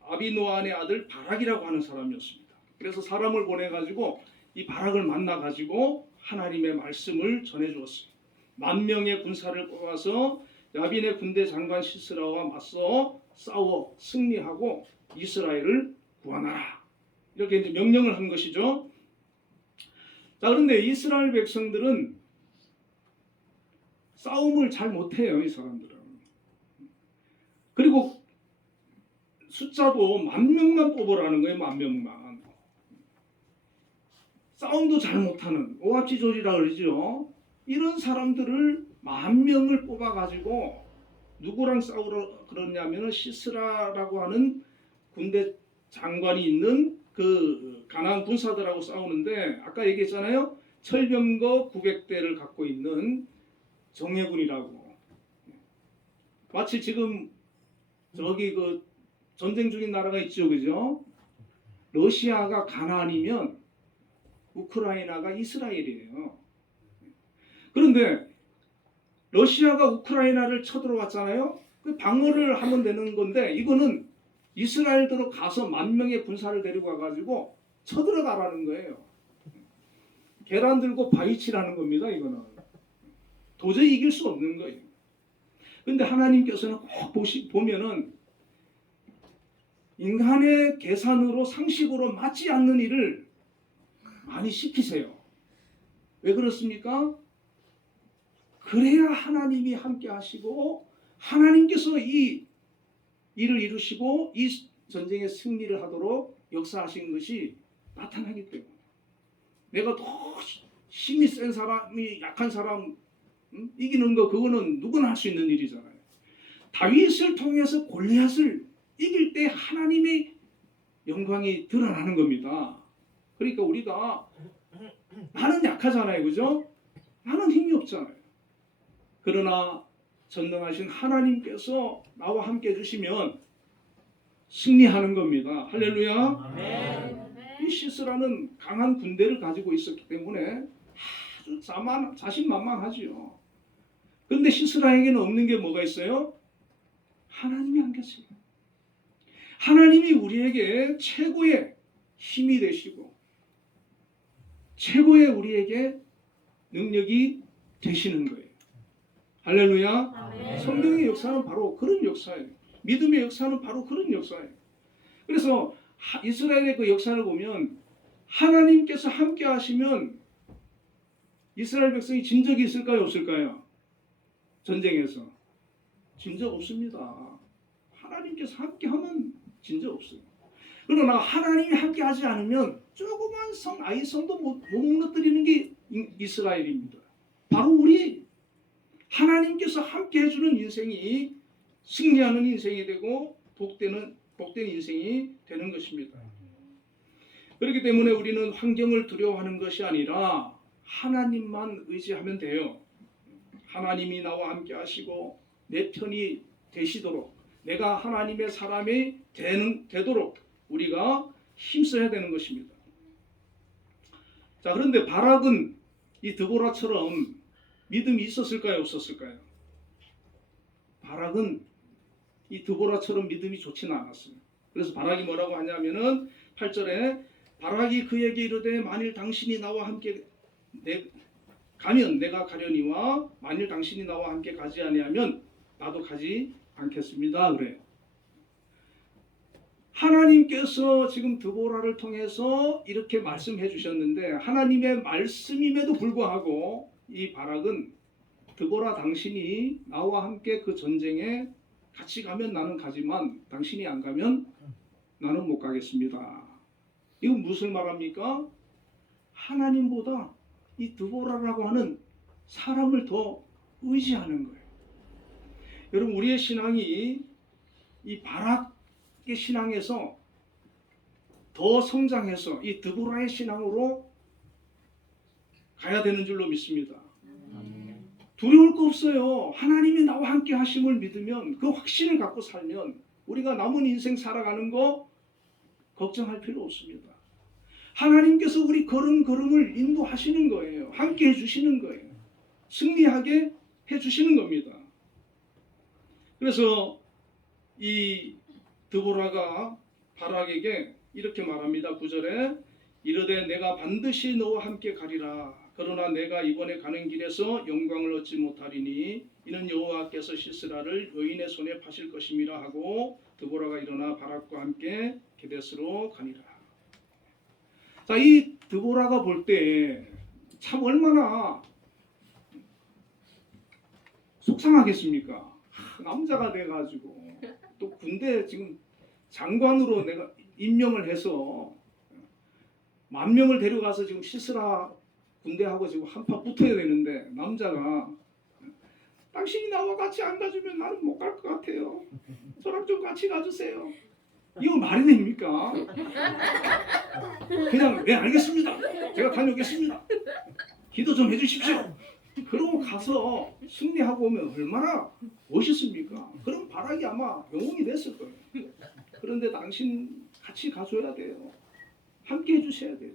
아비노안의 아들 바락이라고 하는 사람이었습니다. 그래서 사람을 보내가지고 이 바락을 만나가지고 하나님의 말씀을 전해주었어요. 10,000명의 군사를 뽑아서 야빈의 군대 장관 시스라와 맞서 싸워 승리하고 이스라엘을 구원하라. 이렇게 이제 명령을 한 것이죠. 자, 그런데 이스라엘 백성들은 싸움을 잘 못해요, 이 사람들은. 그리고 숫자도 10,000명만 뽑으라는 거예요, 10,000명만. 싸움도 잘 못하는 오합지졸이라 그러죠. 이런 사람들을 10,000명을 뽑아가지고 누구랑 싸우러 그러냐면은 시스라라고 하는 군대 장관이 있는 그 가나안 군사들하고 싸우는데 아까 얘기했잖아요. 철병거 900대를 갖고 있는 정예군이라고. 마치 지금 저기 그 전쟁 중인 나라가 있죠, 그죠? 러시아가 가나안이면 우크라이나가 이스라엘이에요. 그런데 러시아가 우크라이나를 쳐들어왔잖아요. 그 방어를 하면 되는 건데 이거는 이스라엘대로 가서 10,000명의 군사를 데리고 와가지고 쳐들어가라는 거예요. 계란 들고 바위치라는 겁니다. 이거는 도저히 이길 수 없는 거예요. 그런데 하나님께서는 꼭 보면은 인간의 계산으로 상식으로 맞지 않는 일을 많이 시키세요. 왜 그렇습니까? 그래야 하나님이 함께 하시고 하나님께서 이 일을 이루시고 이 전쟁에 승리를 하도록 역사하신 것이 나타나기 때문에 내가 더 힘이 센 사람이 약한 사람 이기는 거 그거는 누구나 할 수 있는 일이잖아요. 다윗을 통해서 골리앗을 이길 때 하나님의 영광이 드러나는 겁니다. 그러니까 우리가 나는 약하잖아요, 그죠? 나는 힘이 없잖아요. 그러나 전능하신 하나님께서 나와 함께 해주시면 승리하는 겁니다. 할렐루야. 아멘. 이 시스라는 강한 군대를 가지고 있었기 때문에 아주 자신만만하지요. 그런데 시스라에게는 없는 게 뭐가 있어요? 하나님이 안 계세요. 하나님이 우리에게 최고의 힘이 되시고 최고의 우리에게 능력이 되시는 거예요. 할렐루야. 아멘. 성경의 역사는 바로 그런 역사예요. 믿음의 역사는 바로 그런 역사예요. 그래서 이스라엘의 그 역사를 보면 하나님께서 함께 하시면 이스라엘 백성이 진 적이 있을까요? 없을까요? 전쟁에서 진 적 없습니다. 하나님께서 함께 하면 진 적 없어요. 그러나 하나님이 함께 하지 않으면 조그만 아이성도 못 무너뜨리는 게 이스라엘입니다. 바로 우리 하나님께서 함께 해주는 인생이 승리하는 인생이 되고 복된 인생이 되는 것입니다. 그렇기 때문에 우리는 환경을 두려워하는 것이 아니라 하나님만 의지하면 돼요. 하나님이 나와 함께 하시고 내 편이 되시도록 내가 하나님의 사람이 되도록 우리가 힘써야 되는 것입니다. 자, 그런데 바락은 이 드보라처럼 믿음이 있었을까요? 없었을까요? 바락은 이 드보라처럼 믿음이 좋지는 않았어요. 그래서 바락이 뭐라고 하냐면은 8절에 바락이 그에게 이르되 만일 당신이 나와 함께 가면 내가 가려니와 만일 당신이 나와 함께 가지 아니하면 나도 가지 않겠습니다. 그래요. 하나님께서 지금 드보라를 통해서 이렇게 말씀해 주셨는데 하나님의 말씀임에도 불구하고 이 바락은 드보라 당신이 나와 함께 그 전쟁에 같이 가면 나는 가지만 당신이 안 가면 나는 못 가겠습니다. 이건 무슨 말합니까? 하나님보다 이 드보라라고 하는 사람을 더 의지하는 거예요. 여러분 우리의 신앙이 이 바락의 신앙에서 더 성장해서 이 드보라의 신앙으로 가야 되는 줄로 믿습니다. 두려울 거 없어요. 하나님이 나와 함께 하심을 믿으면 그 확신을 갖고 살면 우리가 남은 인생 살아가는 거 걱정할 필요 없습니다. 하나님께서 우리 걸음걸음을 인도하시는 거예요. 함께 해주시는 거예요. 승리하게 해주시는 겁니다. 그래서 이 드보라가 바락에게 이렇게 말합니다. 9절에 이르되 내가 반드시 너와 함께 가리라. 그러나 내가 이번에 가는 길에서 영광을 얻지 못하리니 이는 여호와께서 시스라를 여인의 손에 파실 것임이라 하고 드보라가 일어나 바락과 함께 게데스로 가니라. 자, 이 드보라가 볼 때 참 얼마나 속상하겠습니까? 남자가 돼가지고 또 군대 지금 장관으로 내가 임명을 해서 10,000명을 데려가서 지금 시스라 군대하고 지금 한판 붙어야 되는데 남자가 당신이 나와 같이 안 가주면 나는 못 갈 것 같아요. 저랑 좀 같이 가주세요. 이거 말이 됩니까? 그냥 네 알겠습니다. 제가 다녀오겠습니다. 기도 좀 해주십시오. 그러고 가서 승리하고 오면 얼마나 멋있습니까? 그럼 바락이 아마 영웅이 됐을 거예요. 그런데 당신 같이 가줘야 돼요. 함께 해주셔야 돼요.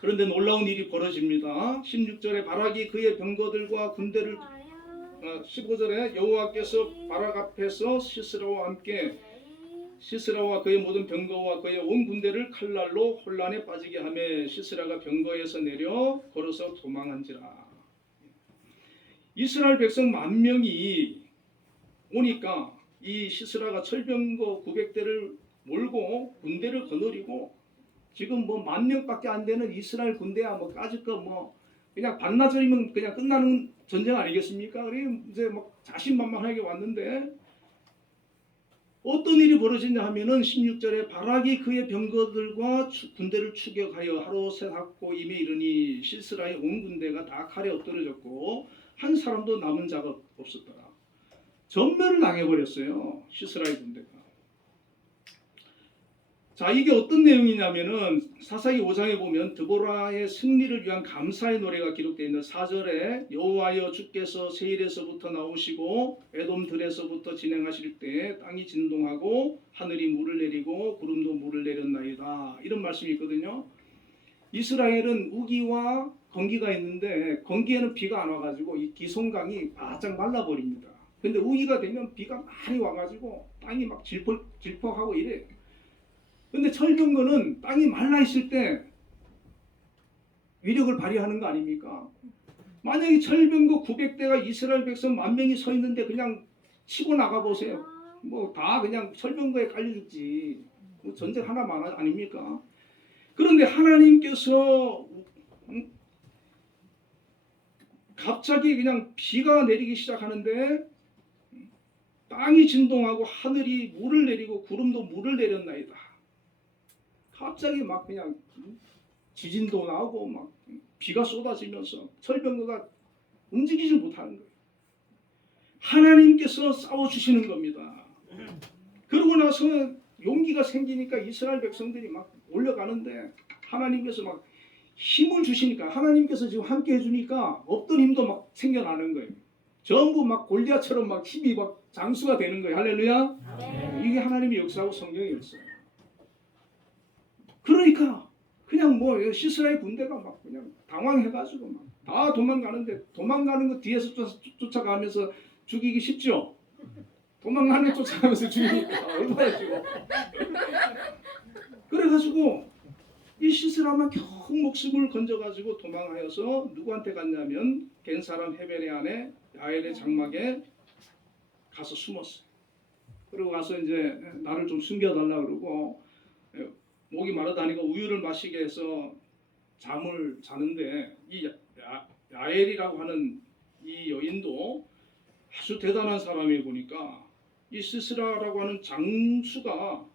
그런데 놀라운 일이 벌어집니다. 16절에 바락이 그의 병거들과 군대를 15절에 여호와께서 바락 앞에서 시스라와 함께 시스라와 그의 모든 병거와 그의 온 군대를 칼날로 혼란에 빠지게 하며 시스라가 병거에서 내려 걸어서 도망한지라. 이스라엘 백성 10,000명이 오니까 이 시스라가 철병거 900대를 몰고 군대를 거느리고 지금 뭐 10,000명밖에 안 되는 이스라엘 군대야 뭐 까짓 거 뭐 그냥 반나절이면 그냥 끝나는 전쟁 아니겠습니까? 그래 이제 막 자신만만하게 왔는데 어떤 일이 벌어지냐 하면은 16절에 바락이 그의 병거들과 군대를 추격하여 하루셋 합고 임에 이르니 시스라의 온 군대가 다 칼에 엎드러졌고 한 사람도 남은 자가 없었더라. 전멸을 당해버렸어요. 시스라의 군대가. 자, 이게 어떤 내용이냐면은 사사기 5장에 보면 드보라의 승리를 위한 감사의 노래가 기록되어 있는 4절에 여호와여 주께서 세일에서부터 나오시고 에돔들에서부터 진행하실 때 땅이 진동하고 하늘이 물을 내리고 구름도 물을 내렸나이다. 이런 말씀이 있거든요. 이스라엘은 우기와 건기가 있는데 건기에는 비가 안 와가지고 이 기송강이 바짝 말라버립니다. 근데 우기가 되면 비가 많이 와가지고 땅이 막 질퍽하고 이래요. 근데 철병거는 땅이 말라 있을 때 위력을 발휘하는 거 아닙니까? 만약에 철병거 900대가 이스라엘 백성 10,000명이 서 있는데 그냥 치고 나가 보세요. 뭐 다 그냥 철병거에 깔려 죽지. 뭐 전쟁 하나만 아닙니까? 그런데 하나님께서 갑자기 그냥 비가 내리기 시작하는데 땅이 진동하고 하늘이 물을 내리고 구름도 물을 내렸나이다. 갑자기 막 그냥 지진도 나오고 막 비가 쏟아지면서 철병거가 움직이지 못하는 거예요. 하나님께서 싸워주시는 겁니다. 그러고 나서 용기가 생기니까 이스라엘 백성들이 막 올려가는데 하나님께서 막 힘을 주시니까 하나님께서 지금 함께 해주니까 없던 힘도 막 생겨나는 거예요. 전부 막 골리앗처럼 막 힘이 막 장수가 되는 거예요. 할렐루야. 네. 이게 하나님의 역사하고 성경의 역사예요. 그러니까 그냥 뭐 시스라의 군대가 막 그냥 당황해가지고 막 다 도망가는데 도망가는 거 뒤에서 쫓아가면서 죽이기 쉽죠? 도망가는 거 쫓아가면서 죽이니까 얼마나 쉬워. 그래가지고 이 시스라만 겨우 목숨을 건져가지고 도망하여서 누구한테 갔냐면 겐사람 헤벨의 아내 야엘의 장막에 가서 숨었어요. 그리고 가서 이제 나를 좀 숨겨달라 그러고 목이 마르다니까 우유를 마시게 해서 잠을 자는데 이 야엘이라고 하는 이 여인도 아주 대단한 사람이 보니까 이 시스라라고 하는 장수가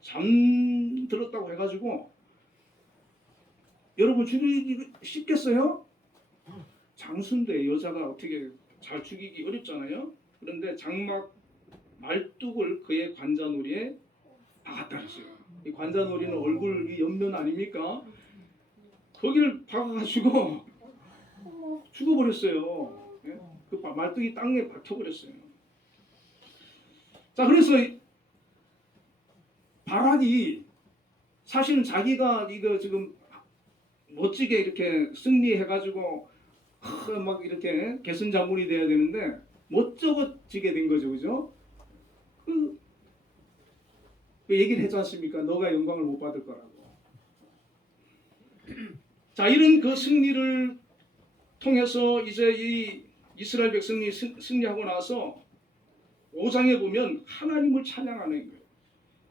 잠들었다고 해가지고 여러분 죽이기 쉽겠어요? 장수인데 여자가 어떻게 잘 죽이기 어렵잖아요. 그런데 장막 말뚝을 그의 관자놀이에 박았다 그랬어요. 이 관자놀이는 얼굴 이 옆면 아닙니까? 거기를 박아가지고 죽어버렸어요. 예? 그 말뚝이 땅에 박혀버렸어요. 자, 그래서 바락이 사실은 자기가 이거 지금 멋지게 이렇게 승리해가지고 막 이렇게 개선자문이 돼야 되는데 멋쩍어지게 된 거죠, 그죠? 그 얘기를 했지 않습니까? 너가 영광을 못 받을 거라고. 자, 이런 그 승리를 통해서 이제 이 이스라엘 백성이 승리하고 나서 5장에 보면 하나님을 찬양하는 거예요.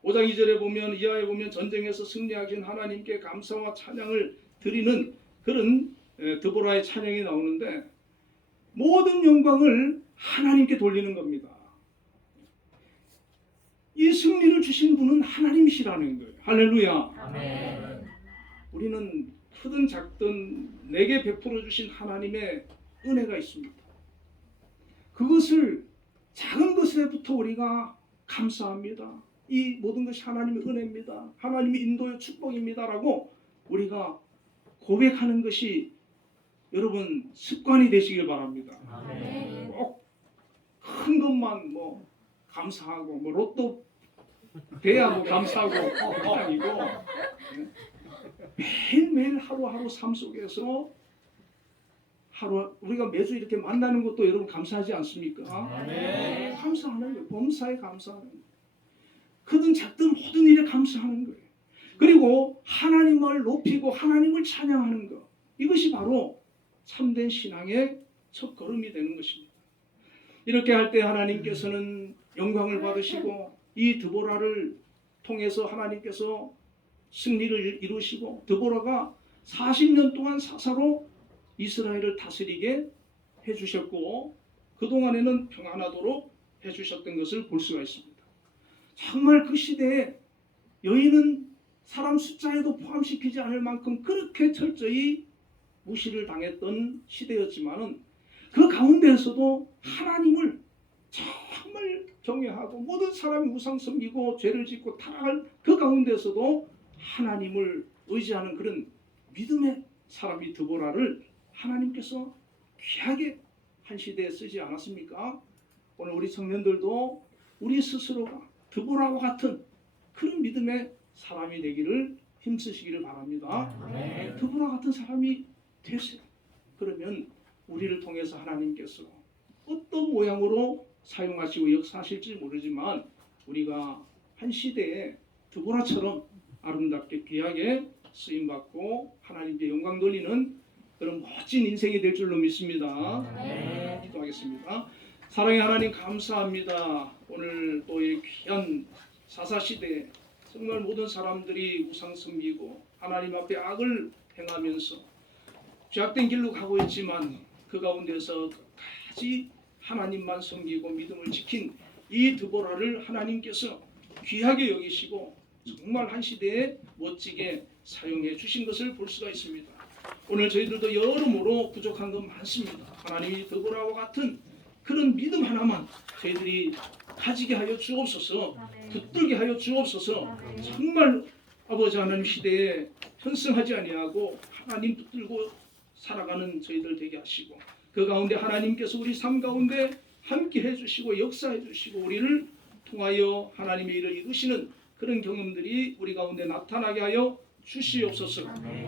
5장 2절에 보면 이하에 보면 전쟁에서 승리하신 하나님께 감사와 찬양을 드리는 그런 드보라의 찬양이 나오는데 모든 영광을 하나님께 돌리는 겁니다. 이 승리를 주신 분은 하나님이시라는 거예요. 할렐루야. 아멘. 우리는 크든 작든 내게 베풀어 주신 하나님의 은혜가 있습니다. 그것을 작은 것에부터 우리가 감사합니다. 이 모든 것이 하나님의 은혜입니다. 하나님의 인도의 축복입니다라고 우리가 고백하는 것이 여러분 습관이 되시길 바랍니다. 아멘. 꼭 큰 것만 뭐 감사하고 뭐 로또 돼야 뭐 감사하고 아니고 매일매일 하루하루 삶 속에서 하루 우리가 매주 이렇게 만나는 것도 여러분 감사하지 않습니까? 네. 감사하는 거예요. 범사에 감사하는 거예요. 크든 작든 모든 일에 감사하는 거예요. 그리고 하나님을 높이고 하나님을 찬양하는 것, 이것이 바로 참된 신앙의 첫 걸음이 되는 것입니다. 이렇게 할 때 하나님께서는 영광을 받으시고 이 드보라를 통해서 하나님께서 승리를 이루시고 드보라가 40년 동안 사사로 이스라엘을 다스리게 해주셨고 그동안에는 평안하도록 해주셨던 것을 볼 수가 있습니다. 정말 그 시대에 여인은 사람 숫자에도 포함시키지 않을 만큼 그렇게 철저히 무시를 당했던 시대였지만은 그 가운데에서도 하나님을 정말 경외하고 모든 사람이 우상 섬기고 죄를 짓고 타락할 그 가운데서도 하나님을 의지하는 그런 믿음의 사람이 드보라를 하나님께서 귀하게 한 시대에 쓰지 않았습니까? 오늘 우리 청년들도 우리 스스로가 드보라와 같은 그런 믿음의 사람이 되기를 힘쓰시기를 바랍니다. 아멘. 드보라 같은 사람이 되세요. 그러면 우리를 통해서 하나님께서 어떤 모양으로 사용하시고 역사하실지 모르지만 우리가 한 시대에 드보라처럼 아름답게 귀하게 쓰임받고 하나님께 영광 돌리는 그런 멋진 인생이 될 줄로 믿습니다. 네. 기도하겠습니다. 사랑의 하나님 감사합니다. 오늘 또 이 귀한 사사시대에 정말 모든 사람들이 우상 섬기고 하나님 앞에 악을 행하면서 죄악된 길로 가고 있지만 그 가운데서 끝까지 하나님만 섬기고 믿음을 지킨 이 드보라를 하나님께서 귀하게 여기시고 정말 한 시대에 멋지게 사용해 주신 것을 볼 수가 있습니다. 오늘 저희들도 여러모로 부족한 것 많습니다. 하나님이 드보라와 같은 그런 믿음 하나만 저희들이 가지게 하여 주옵소서. 붙들게 하여 주옵소서. 정말 아버지 하나님 시대에 편승하지 아니하고 하나님 붙들고 살아가는 저희들 되게 하시고 그 가운데 하나님께서 우리 삶 가운데 함께 해주시고 역사해 주시고 우리를 통하여 하나님의 일을 이루시는 그런 경험들이 우리 가운데 나타나게 하여 주시옵소서.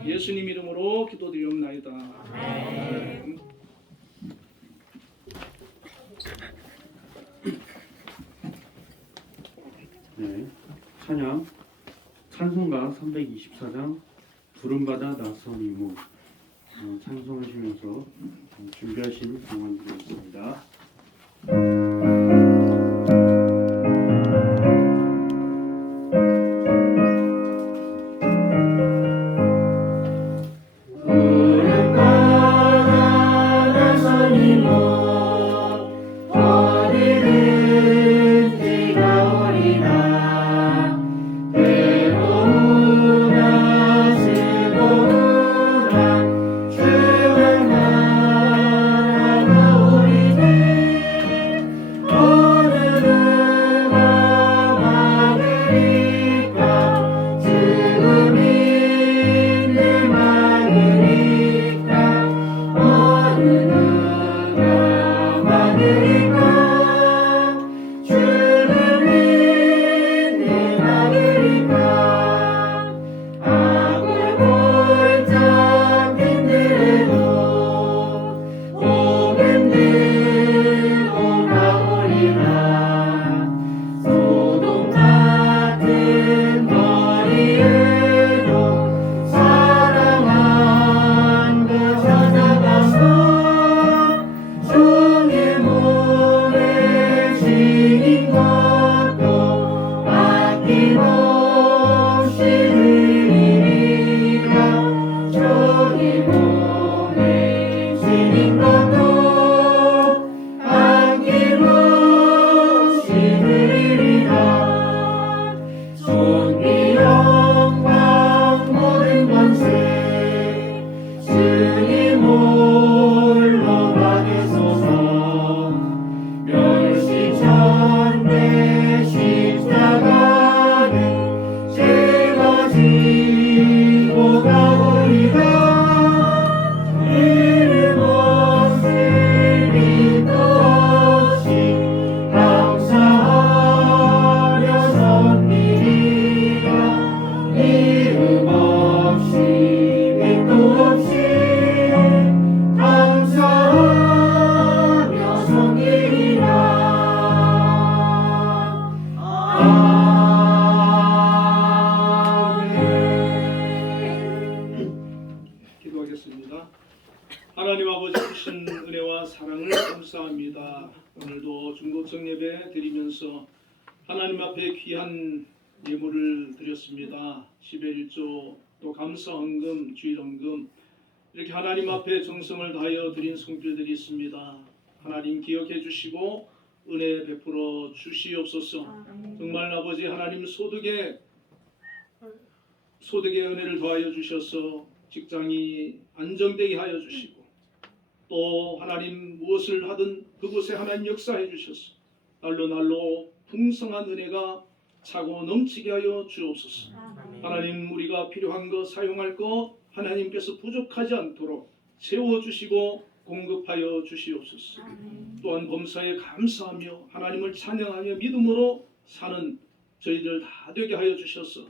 예수님 이름으로 기도드리옵나이다. 아멘. 네, 찬송가 324장 부름받아 나선 이무 찬송하시면서 준비하신 동안들이었습니다. 기도하겠습니다. 하나님 아버지 주신 은혜와 사랑을 감사합니다. 오늘도 중고청 예배 드리면서 하나님 앞에 귀한 예물을 드렸습니다. 10의 1조 또 감사헌금, 주일헌금 이렇게 하나님 앞에 정성을 다하여 드린 손길들이 있습니다. 하나님 기억해 주시고 은혜 베풀어 주시옵소서. 정말 아버지 하나님 소득의 은혜를 더하여 주셔서 직장이 안정되게 하여 주시고 또 하나님 무엇을 하든 그곳에 하나님 역사해 주셔서 날로 풍성한 은혜가 차고 넘치게 하여 주옵소서. 하나님 우리가 필요한 것 사용할 것 하나님께서 부족하지 않도록 채워주시고 공급하여 주시옵소서. 또한 범사에 감사하며 하나님을 찬양하며 믿음으로 사는 저희들 다 되게 하여 주셔서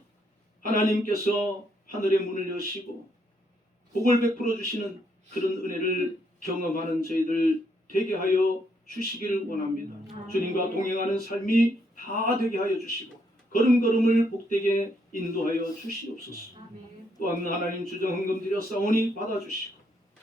하나님께서 하늘의 문을 여시고 복을 베풀어 주시는 그런 은혜를 경험하는 저희들 되게 하여 주시기를 원합니다. 주님과 동행하는 삶이 다 되게 하여 주시고 걸음걸음을 복되게 인도하여 주시옵소서. 또한 하나님 주정헌금 드렸사오니 받아주시고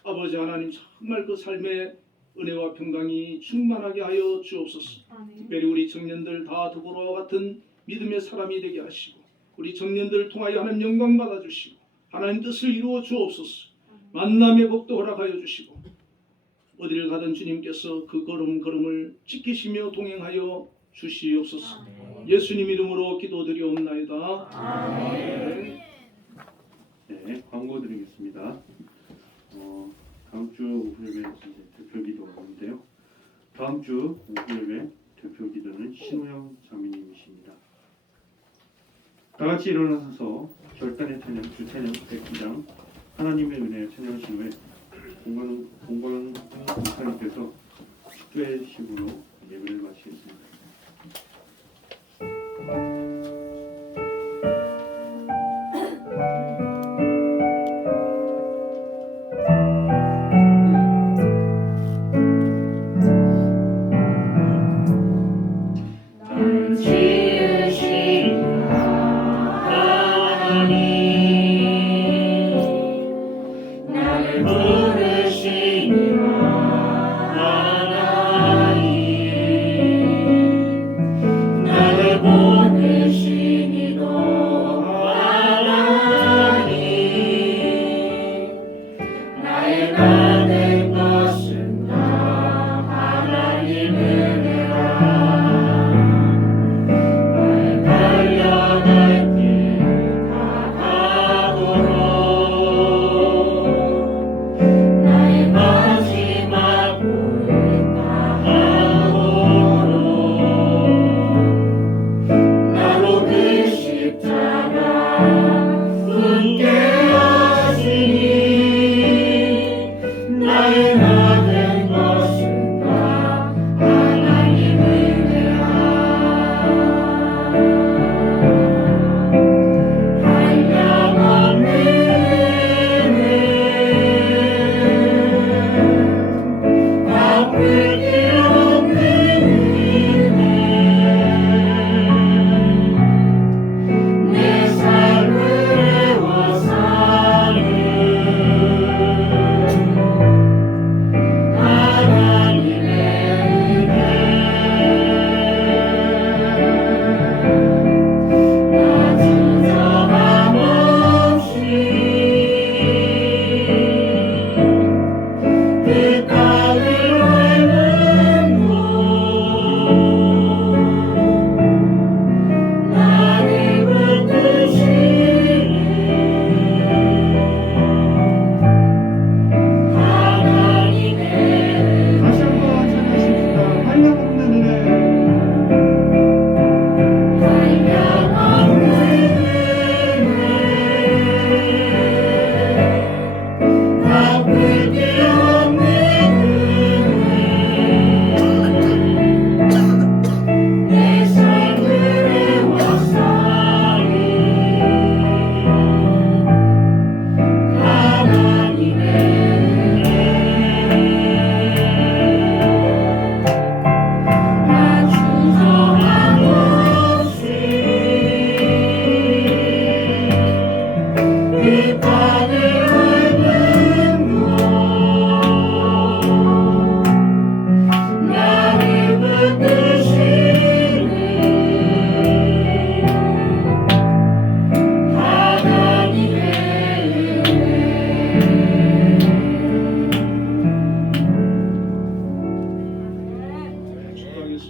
아버지 하나님 정말 그 삶의 은혜와 평강이 충만하게 하여 주옵소서. 특별히 우리 청년들 다 더불어와 같은 믿음의 사람이 되게 하시고 우리 청년들을 통하여 하나님 영광 받아주시고 하나님 뜻을 이루어 주옵소서. 만남의 복도 허락하여 주시고 어디를 가든 주님께서 그 걸음걸음을 지키시며 동행하여 주시옵소서. 예수님 이름으로 기도드리옵나이다. 아멘. 네, 광고 드리겠습니다. 다음 주 오후예배 대표 기도인데요. 다음 주 오후예배 대표 기도는 신우영 장로님이십니다. 다 같이 일어나서 결단의 찬양, 주찬양 109장 하나님의 은혜 찬양하신 후에 공관 목사님께서 축도의 식으로 예배를 마치겠습니다.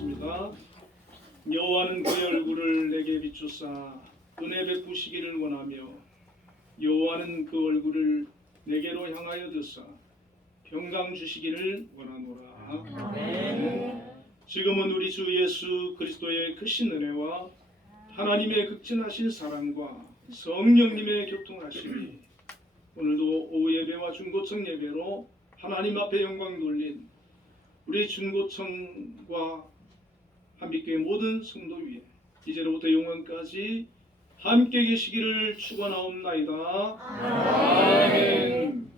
기도하겠습니다. 여호와는 그의 얼굴을 내게 비추사 은혜 베푸시기를 원하며 여호와는 그 얼굴을 내게로 향하여 드사 평강 주시기를 원하노라. 아멘. 지금은 우리 주 예수 그리스도의 크신 은혜와 하나님의 극진하신 사랑과 성령님의 교통하심이 오늘도 오후 예배와 중고청 예배로 하나님 앞에 영광 돌린 우리 중고청과 한빛교회 모든 성도 위에 이제로부터 영원까지 함께 계시기를 축원하옵나이다. 아멘.